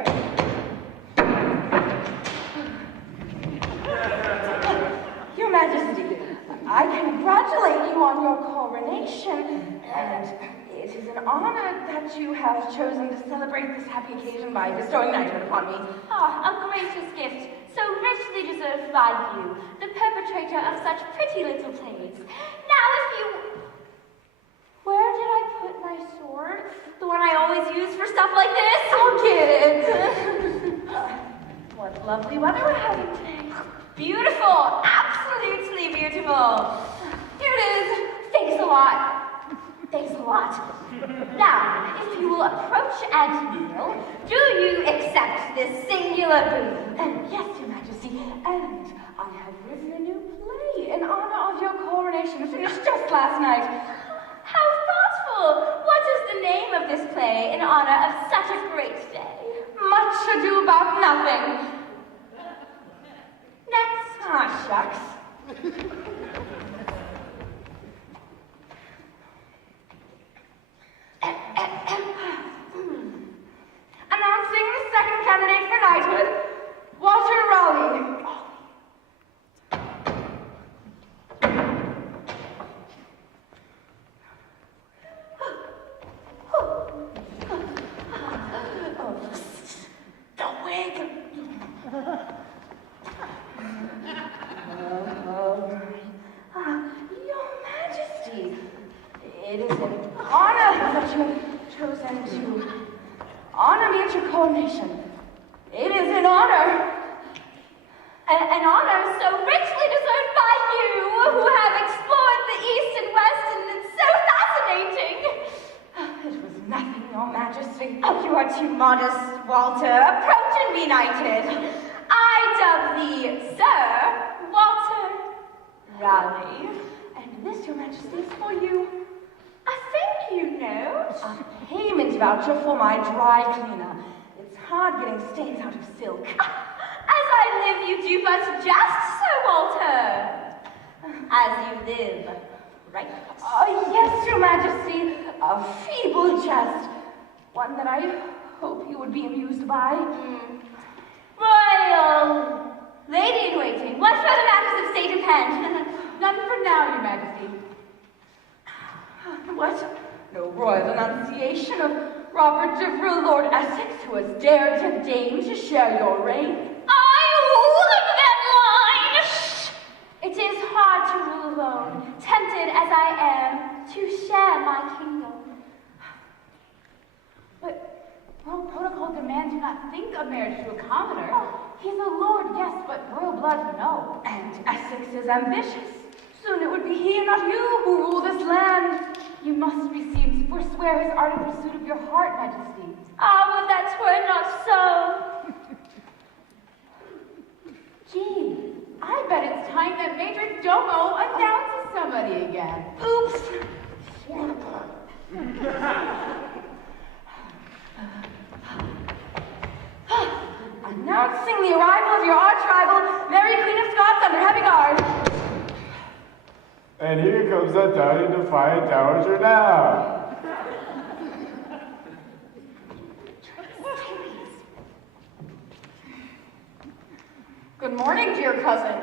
Your Majesty, I congratulate you on your coronation, and it is an honor that you have chosen to celebrate this happy occasion by bestowing knighthood upon me. Ah, a gracious gift, so richly deserved by you, the perpetrator of such pretty little plays. Now if you... Where did I put my sword? The one I always use for stuff like this? I'll get it. What lovely weather we're having today. Beautiful, absolutely beautiful. Here it is. Thanks a lot. Thanks a lot. Now, if you will approach and kneel, do you accept this singular boon? Yes, Your Majesty, and I have written a new play in honor of your coronation, finished just last night. How thoughtful! What is the name of this play in honor of such a great day? Much Ado About Nothing. Next. Ah, shucks. Announcing the second candidate for knighthood, Walter Raleigh. The wig! Your Majesty, it is an honor that you have chosen to honor me at your coronation. It is an honor. An honor so richly deserved by you, who have explored the East and West, and it's so fascinating. It was nothing, Your Majesty. Oh, you are too modest, Walter. Approach and be knighted. I dub thee, Sir Walter Raleigh. And this, Your Majesty, is for you. A thank you note. A payment voucher for my dry cleaner. It's hard getting stains out of silk. live you do but just, Sir Walter. As you live, right? Yes, Your Majesty. A feeble jest. One that I hope you would be amused by. Royal lady-in-waiting, what further matters of state depend? None for now, Your Majesty. What? No royal denunciation of Robert Devereux, Lord Essex, who has dared to deign to share your reign? I love that line! Shh! It is hard to rule alone, tempted as I am to share my kingdom. But royal protocol demands you not think of marriage to a commoner. He's a lord, yes, but royal blood, no. And Essex is ambitious. Soon it would be he and not you who rule this land. You must forswear his ardent pursuit of your heart, Majesty. Ah, would that 'twere not so. Gee, I bet it's time that Major Domo announces somebody again. Oops. Announcing the arrival of your arch-rival, Mary Queen of Scots under heavy guard. And here comes the doughty defiant dowager now. Good morning, dear cousin.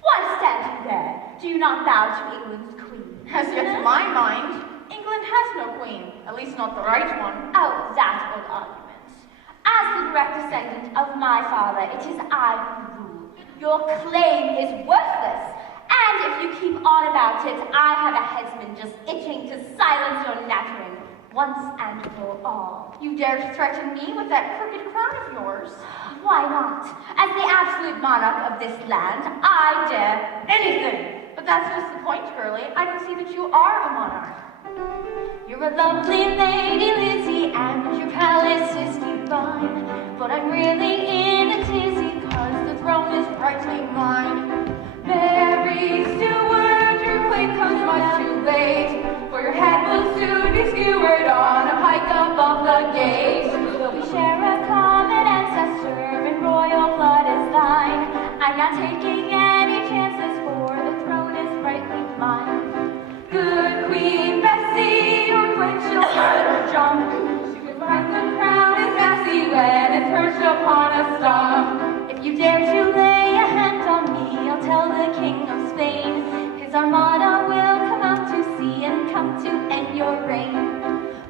Why stand you there? Do you not bow to England's queen? As yet to my mind, England has no queen, at least not the right one. Oh, that old argument. As the direct descendant of my father, it is I who rule. Your claim is worthless. And if you keep on about it, I have a headsman just itching to silence your nattering once and for all. You dare to threaten me with that crooked crown of yours? Why not? As the absolute monarch of this land, I dare anything. But that's just the point, girlie. I don't see that you are a monarch. You're a lovely lady, Lizzie, and your palace is divine. But I'm really in a tizzy, 'cause the throne is rightly mine. Mary Stuart, your claim comes much too late, for your head will soon be skewered on a pike above the gate. We share a common ancestor, and royal blood is thine. I'm not taking any chances, for the throne is rightly mine. Good Queen Bessie, your twin shall never jump. She can find the crown is messy when it's perched upon a stump. If you dare to lay a hand on me, I'll tell the King of Spain. His armada will come out to sea and come to end your reign.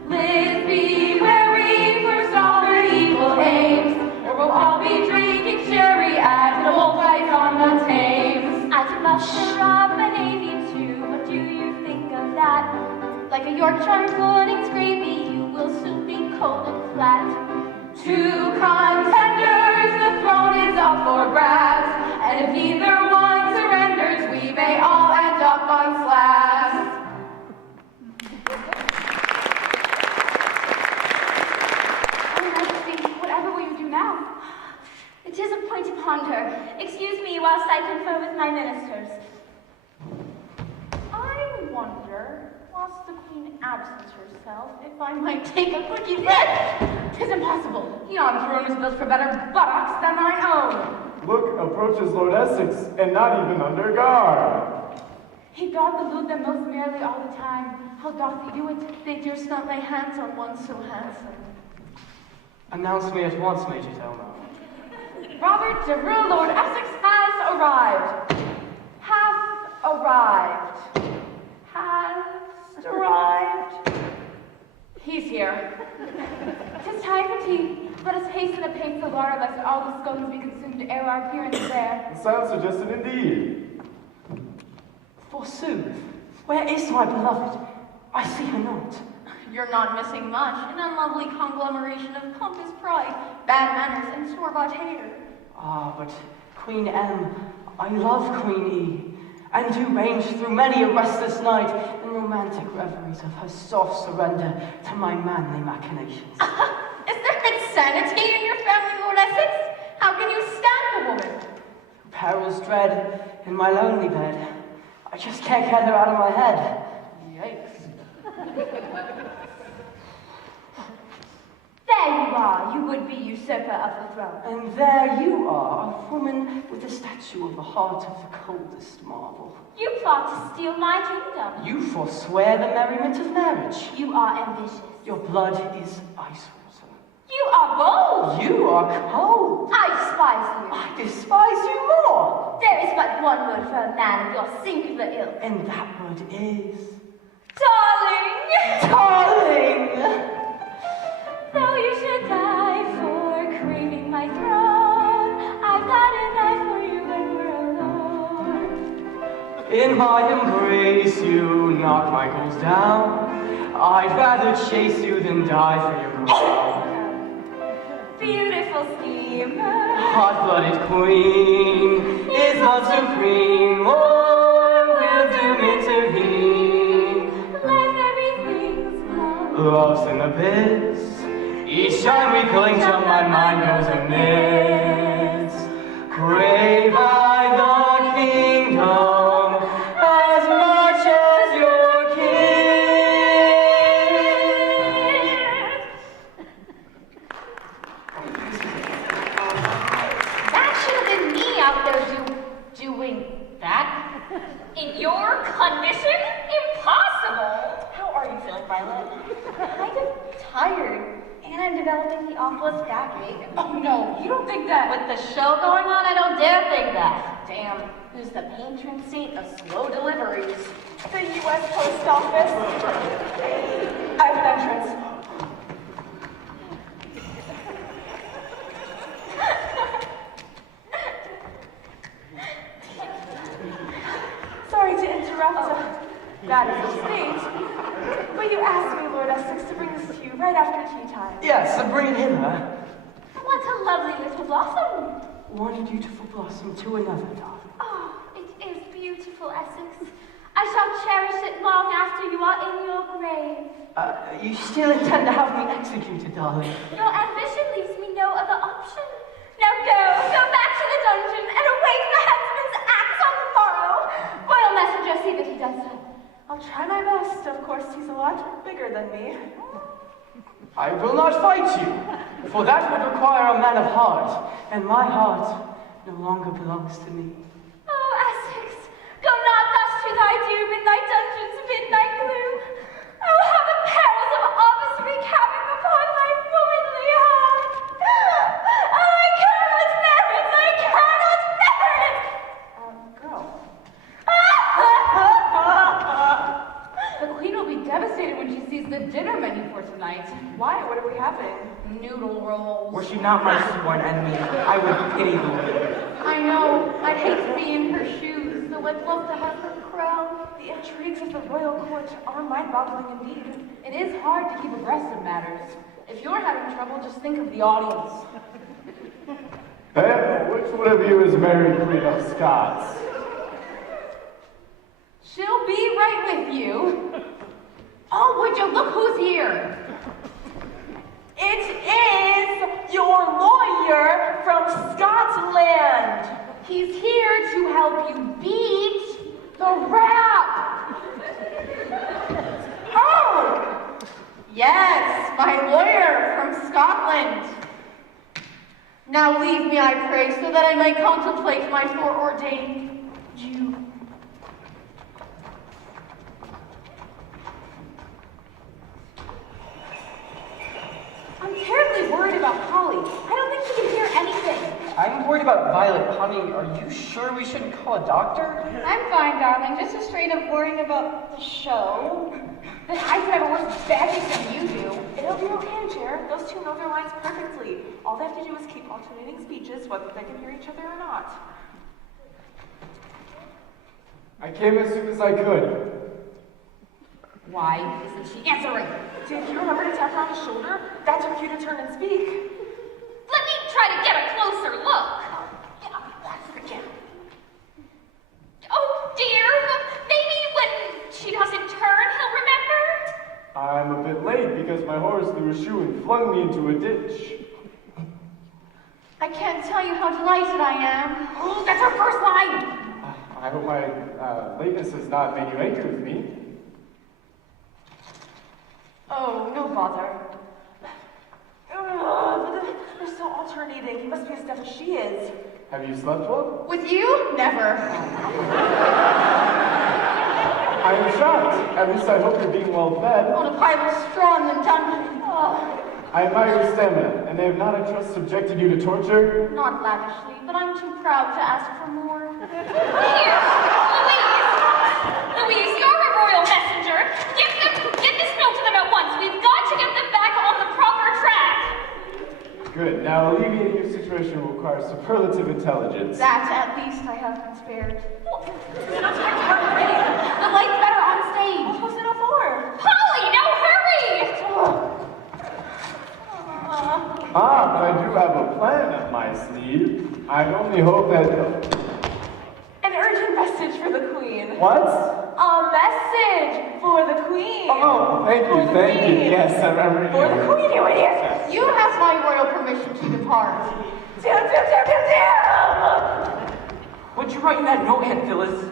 Liz, be wary, first off your evil aims, or we'll all be drinking sherry at the bullfight on the Thames. I could muster up a navy too, what do you think of that? Like a Yorkshire pudding's gravy, you will soon be cold and flat. Two contenders, the throne is up for grabs, and if either one surrenders, we may all end up on slabs. Oh, Majesty, whatever will you do now? It is a point to ponder. Excuse me whilst I confer with my ministers. I wonder, whilst the queen absents herself, if I might take a quickie breath. 'Tis impossible. Yon throne is built for better buttocks than thine own. Look, approaches Lord Essex, and not even under guard. He doth elude them most merrily all the time. How doth he do it? They durst not lay hands on one so handsome. Announce me at once, Major Domo. Robert Devereux, Lord Essex, has arrived. Hath arrived. Has arrived. He's here. 'Tis time for tea. Let us hasten apace the water, lest all the scones be consumed ere our appearance there. Sounds suggested indeed. Forsooth, where is my beloved? I see her not. You're not missing much. An unlovely conglomeration of pompous pride, bad manners, and store-bought hater. Ah, but Queen M, I love Queen E, and do range through many a restless night in romantic reveries of her soft surrender to my manly machinations. Is there insanity in your family, Lord Essex? How can you stand the woman? Perils dread in my lonely bed. I just can't get her out of my head. Yikes. There There you are, you would-be usurper of the throne. And there you are, a woman with a statue of the heart of the coldest marble. You plot to steal my kingdom. You forswear the merriment of marriage. You are ambitious. Your blood is ice water. You are bold. You are cold. I despise you. I despise you more. There is but one word for a man of your singular ilk. And that word is... Darling! Darling! Though you should die for craving my throne, I've got an eye for you when we're alone. In my embrace you knock my goals down. I'd rather chase you than die for your crown. Beautiful schemer. Hot-blooded queen, is love supreme, or will doom intervene? Life, everything's love. Love's an abyss. Each time we cling to my mind goes amiss. Crave I the kingdom as much as your That should have been me out there doing that. In your condition? Impossible! How are you feeling, Violet? Kind of tired. And I'm developing the awfulest backache. Oh no, you don't think that? With the show going on, I don't dare think that. Damn, who's the patron saint of slow deliveries? The U.S. Post Office. I have an entrance. Sorry to interrupt. That is the stage. But you asked me, Lord Essex, to bring this to you right after tea time. Yes, bring it hither. What a lovely little blossom. One beautiful blossom to another, darling. Oh, it is beautiful, Essex. I shall cherish it long after you are in your grave. You still intend to have me executed, darling? Your ambition leaves me no other option. Now go back to the dungeon and await the headsman's axe on the morrow. Royal messenger, see that he does so. I'll try my best. Of course, he's a lot bigger than me. I will not fight you, for that would require a man of heart, and my heart no longer belongs to me. Oh, Essex, go not thus to thy doom in thy dungeon's midnight gloom. Oh, how the perils of office wreak havoc upon thy womanly heart. Oh, I cannot bear it, I cannot bear it. Girl. The queen will be devastated when she sees the dinner menu for tonight. Why? What are we having? Noodle rolls. Were she not my sworn enemy, I would pity the woman. I know. I'd hate to be in her shoes, though I'd love to have her crown. The intrigues of the royal court are mind-boggling indeed. It is hard to keep abreast of matters. If you're having trouble, just think of the audience. Then, which one of you is Mary Queen of Scots? She'll be right with you. Oh, would you look who's here? It is your lawyer from Scotland. He's here to help you beat the rap. Oh! Yes, my lawyer from Scotland. Now leave me, I pray, so that I may contemplate my foreordained due. I'm terribly worried about Polly. I don't think she can hear anything. I'm worried about Violet. Honey, are you sure we shouldn't call a doctor? I'm fine, darling. Just a straight up worrying about the show. Then I could have a worse backache than you do. It'll be okay, Jer. Those two know their lines perfectly. All they have to do is keep alternating speeches, whether they can hear each other or not. I came as soon as I could. Why isn't she answering? Did you remember to tap her on the shoulder? That's her cue to turn and speak. Let me try to get a closer look. Forget. Oh dear, maybe when she doesn't turn, he'll remember. I'm a bit late because my horse threw a shoe and flung me into a ditch. I can't tell you how delighted I am. Oh, that's her first line. I hope my lateness has not made you angry with me. Oh, no bother. alternating. He must be as deaf as she is. Have you slept well? With you? Never. I am shocked. At least I hope you're being well fed. On a pile of straw in the dungeon. Oh, I admire your stamina, and they have not, I trust, subjected you to torture? not lavishly, but I'm too proud to ask for more. Here, Louise, you're a royal messenger. Get this note to them at once. We've got to get them back on the proper track. Good. Now, alleviating your situation will require superlative intelligence. That, at least, I have been spared. The light's better on stage. What was it for? Polly, now hurry! Ah, but I do have a plan up my sleeve. I only hope that... An urgent message for the queen. What? A message for the queen. Oh, thank you. Yes, I'm ready. For the queen, you idiot! You have my royal permission to depart. Damn. What'd you write in that note, Aunt Phyllis?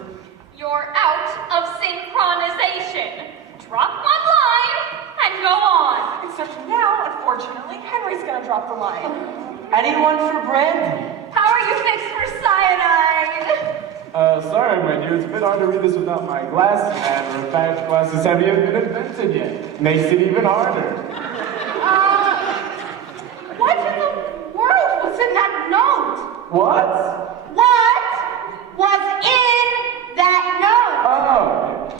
You're out of synchronization. Drop one line and go on. Except now, unfortunately, Henry's gonna drop the line. Anyone for bread? How are you fixed for cyanide? Sorry, my dear. It's a bit hard to read this without my glasses, and in fact, glasses haven't even been invented yet. Makes it even harder. What in the world was in that note? What? What was in that note? Oh.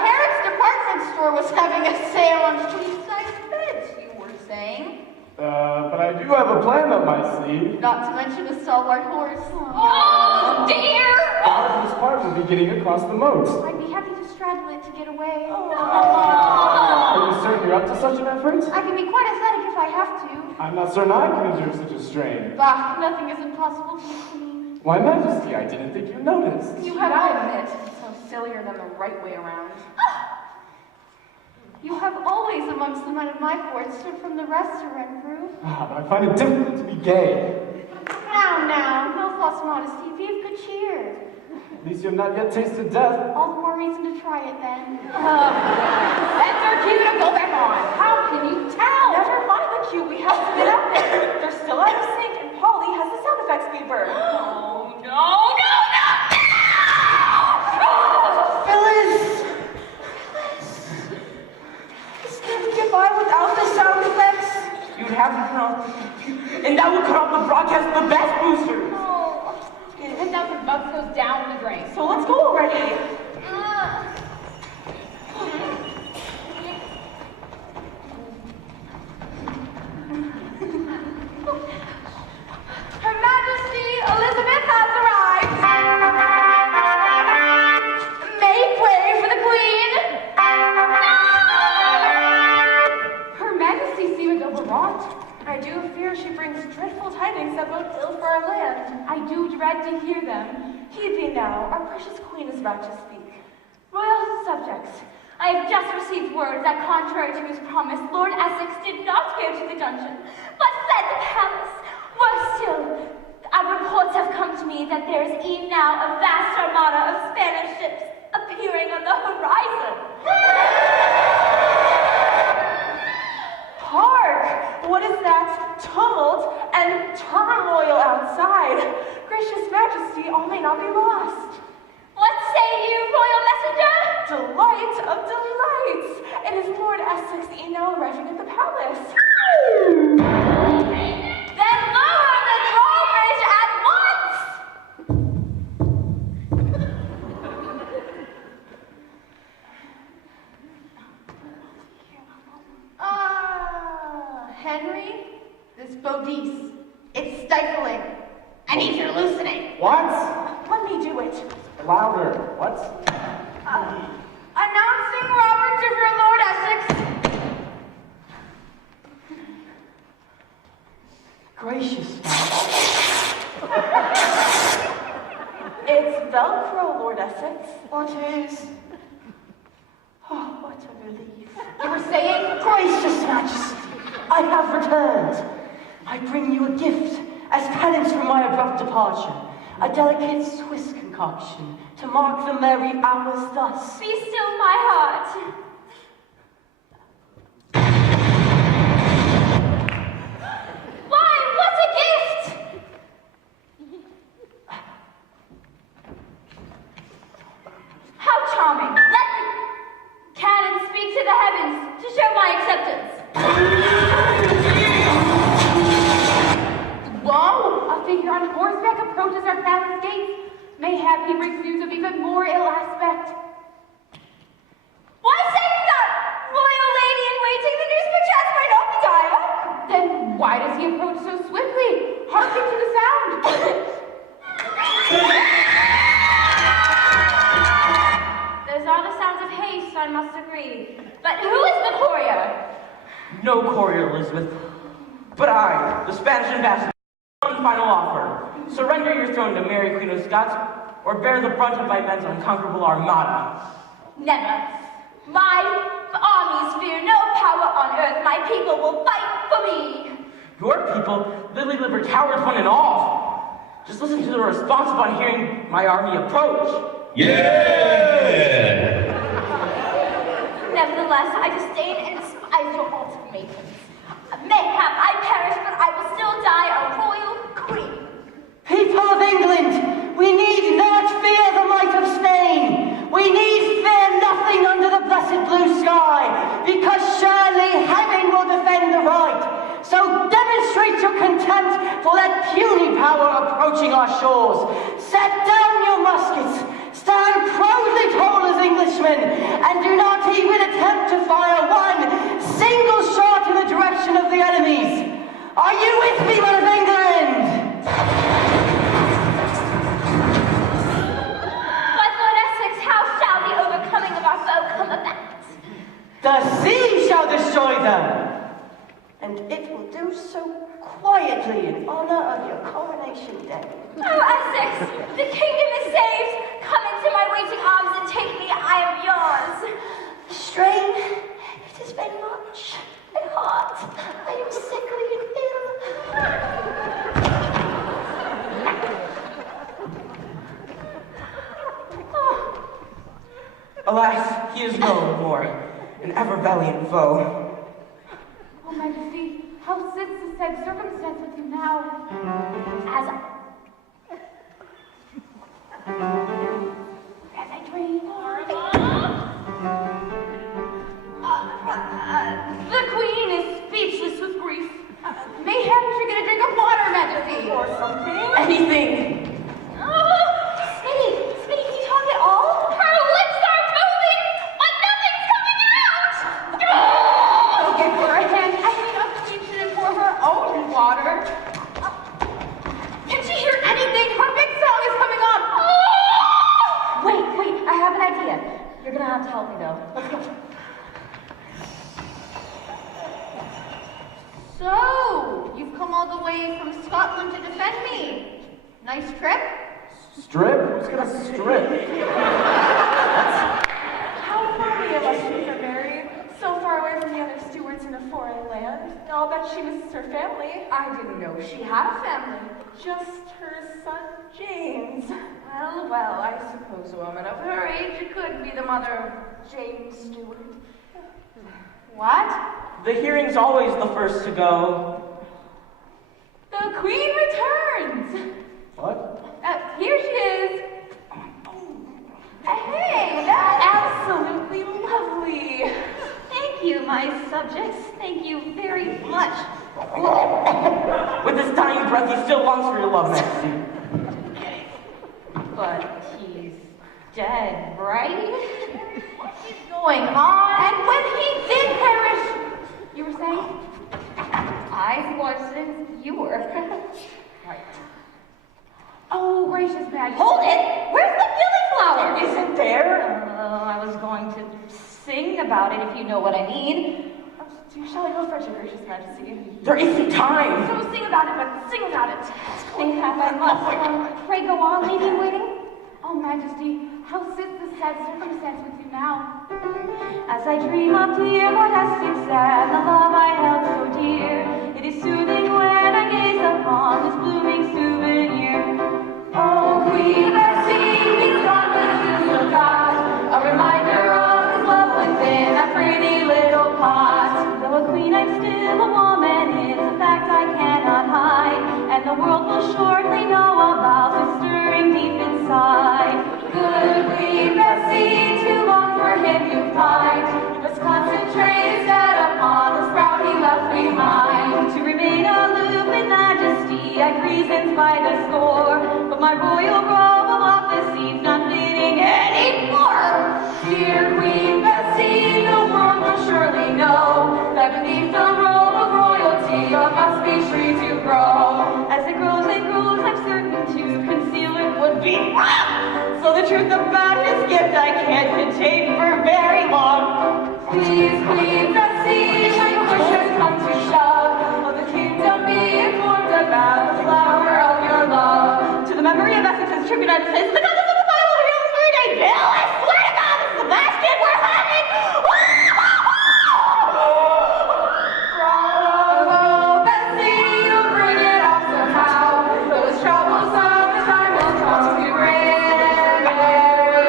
Harrod's department store was having a sale on queen-size beds, you were saying. But I do have a plan up my sleeve. Not to mention a stalwart horse. Oh, dear! This part will be getting across the moat. I'd be happy to straddle it to get away. Are you certain you're up to such an effort? I can be quite athletic if I have to. I'm not certain I can endure such a strain. Bah, nothing is impossible to the queen. Why, Majesty, I didn't think you noticed. You have to admit, it's so sillier than the right way around. You have always, amongst the men of my court, stood from the rest, Sir Renfrew. Ah, but I find it difficult to be gay. Now, no false modesty. Be of good cheer. At least you have not yet tasted death. All the more reason to try it then. That's our cue to go back on. How can you tell? Never mind the cue. We have to get up there. They're still out of sync, and Polly has the sound effects beeper. Oh, no! Phyllis! Can we get by without the sound effects? You'd have to turn off the computer, and that would cut off the broadcast of the best boosters. Oh, 10,000 bucks goes down the drain. So let's go already. Her Majesty Elizabeth has arrived. Make way for the Queen. Her Majesty seemeth overwrought. I do fear she brings dreadful tidings that bode ill for our land. I do dread to hear them. Heed me now, our precious queen is about to speak. Royal subjects, I have just received word that contrary to his promise, Lord Essex did not go to the dungeon, but fled the palace. Worse still, reports have come to me that there is even now a vast armada of Spanish ships appearing on the horizon. Hark! What is that tumult and turmoil outside? Gracious Majesty, all may not be lost. What say you, Royal Messenger? Delight of delights! It is Lord Essex now arriving at the palace. Then lower the drawbridge at once! Henry, this bodice, it's stifling. I need you to loosen it. What? Let me do it. Louder. What? Announcing Robert de Vere, Lord Essex. Gracious It's Velcro, Lord Essex. what is? Oh, what a relief. You were saying? Gracious Majesty, I have returned. I bring you a gift as penance for my abrupt departure. A delicate Swiss concoction to mark the merry hours thus. Be still my heart. mayhap he brings news of even more ill aspect. Why say that, royal lady in waiting? The news perchance might not be dire. Then why does he approach so swiftly? Hearken to the sound. Those are the sounds of haste, I must agree. But who is the courier? No courier, Elizabeth. But I, the Spanish ambassador, one final offer. Surrender your throne to Mary, Queen of Scots, or bear the brunt of my men's unconquerable armada. Never. My armies fear no power on earth. My people will fight for me. Your people, lily livered cowards one and all. Just listen to the response upon hearing my army approach. Yeah! Nevertheless, I disdain and despise your ultimatums. Mayhap I perish, but I will still die a royal queen. People of England, we need not fear the might of Spain. We need fear nothing under the blessed blue sky, because surely heaven will defend the right. So demonstrate your contempt for that puny power approaching our shores. Set down your muskets, stand proudly tall as Englishmen, and do not even attempt to fire one single shot in the direction of the enemies. Are you with me, men of England? But Lord Essex, how shall the overcoming of our foe come about? The sea shall destroy them, and it will do so quietly in honor of your coronation day. Oh, Essex, the kingdom is saved. Come into my waiting arms and take me. I am yours. Strain, it has been much. My heart, I am sickly and ill. Alas, he is no more an ever valiant foe. Oh, Majesty, how sits the said circumstance with you now? As I dream. The queen is speechless with grief. Mayhap you should get a drink of water, Majesty. Or something. Anything! Smitty, can you talk at all? Her lips are moving, but nothing's coming out! I'll give her a hand. I mean, a queen shouldn't pour her own water. Can she hear anything? Her big song is coming on. Wait, I have an idea. You're gonna have to help me though. Let's go. So, you've come all the way from Scotland to defend me. Nice trip? Strip? Who's gonna strip? How funny it must be for Mary, so far away from the other stewards in a foreign land. I'll bet she misses her family. I didn't know she had a family. Just her son, James. Well, I suppose a woman of her age could be the mother of James Stewart. What? The hearing's always the first to go. The queen returns. What? Here she is. Hey, that's absolutely lovely. Thank you, my subjects. Thank you very much. With his dying breath, he still longs for your love, Majesty. But he's dead, right? What is going on? And when he did perish, you were saying? I wasn't. You were. Right. Oh, gracious Majesty. Hold it! Where's the gillyflower? Isn't there? I was going to sing about it if you know what I mean. Shall I go first, your gracious Majesty? There isn't time. So sing about it, but sing about it. Mayhap I must. Pray go on, lady in waiting. Oh, Majesty, how sits the sad circumstance with you now? As I dream of dear Lord Essex and the love I held so dear, it is soothing when I gaze upon this blooming souvenir. Oh, Queen Bessie, he's gone with you of God, a reminder of his love within that pretty little pot. Though a queen, I'm still a woman, it's a fact I cannot hide, and the world will shortly know about the stirring deep inside. Good Queen Bessie, too long for him you find. You must concentrate instead upon the sprout he left behind. To remain aloof in majesty, I've reasons by the score, but my royal robe of office United States of the Countess of the Bible Hills 3-day bill. I swear to God, this is the best kid we're having. Bravo, Bessie, you'll bring it off somehow. Those troubles of the time will come to Granbury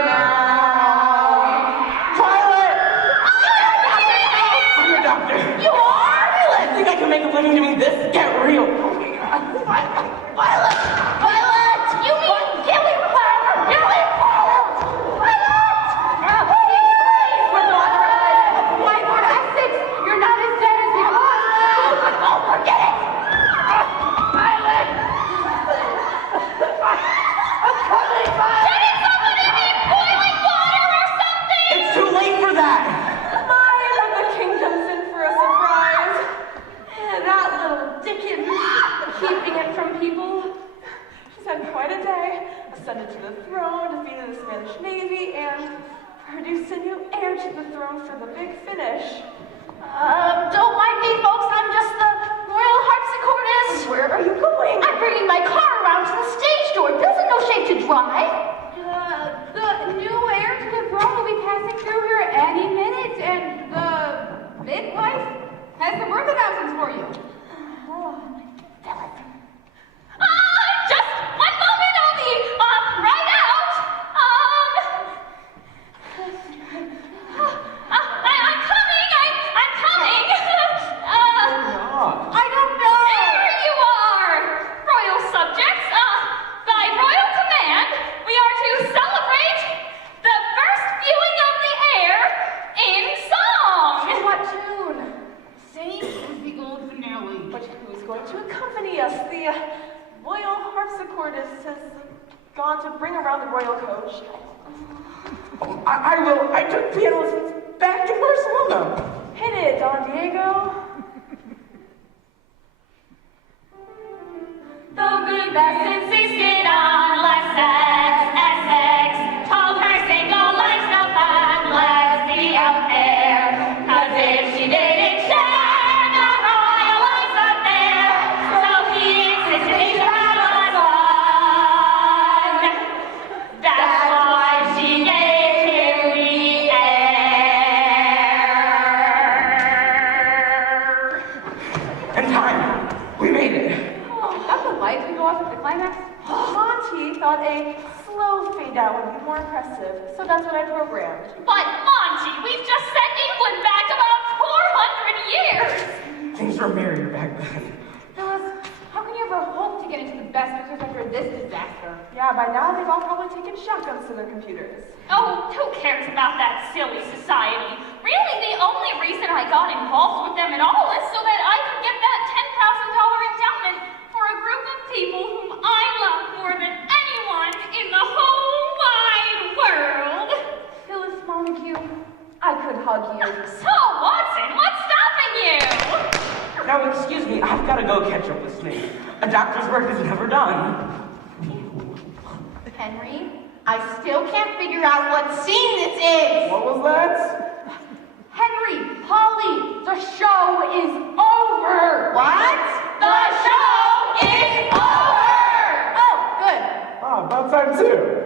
now. Violet! I'm your doctor. You are? I think I can make a living doing this. Get real. Violet! Violet! You mean Gilly Flower? Gilly Flower! Violet! My Lord Essex, you're not as dead as you are. Oh, forget it! Violet! I'm coming, Violet! Didn't somebody need boiling water or something? It's too late for that. Mine of the kingdom's in for a surprise. That little Dickens, keeping it from people. She's had quite a day. Ascended to the throne, defeated the Spanish Navy, and produced a new heir to the throne for the big finish. Don't mind me, folks. I'm just the royal harpsichordist. Where are you going? I'm bringing my car around to the stage door. Bill's in no shape to drive. The new heir to the throne will be passing through here any minute, and the midwife has some birth announcements for you. Just one moment, I'll be right out. I'm coming. I'm coming. I don't know. There you are, royal subjects. By royal command, we are to celebrate the first viewing of the heir in song. What tune? Same as the old finale. But who's going to accompany us? The royal harpsichordist has gone to bring around the royal coach. Oh, I will. I took piano lessons back in Barcelona. Hit it, Don Diego. Though good Bess insisted on less sex, told her single life's no fun, let's be out there. 'Cause if she didn't share the royal life's up there, so he insisted he should have a son. That's why she gave him the heir. In time. We made it. That's the lights we go off at the climax. Monty thought a slow fade out would be more impressive, so that's what I programmed. But Monty, we've just set England back about 400 years. Things were merrier back then. Phyllis, how can you ever hope to get into the best pictures after this disaster? Yeah, by now they've all probably taken shotguns to their computers. Oh, who cares about that silly society? Really, the only reason I got involved with them at all is so that I could get that $10,000 endowment for a group of people whom I love more than anyone in the whole wide world. Phyllis Montague, I could hug you. So, Watson, what's stopping you? Now, excuse me. I've got to go catch up with Snape. A doctor's work is never done. Henry, I still can't figure out what scene this is. What was that? Henry, Polly, the show is over. What? The show is over! Oh, good. Ah, about time too.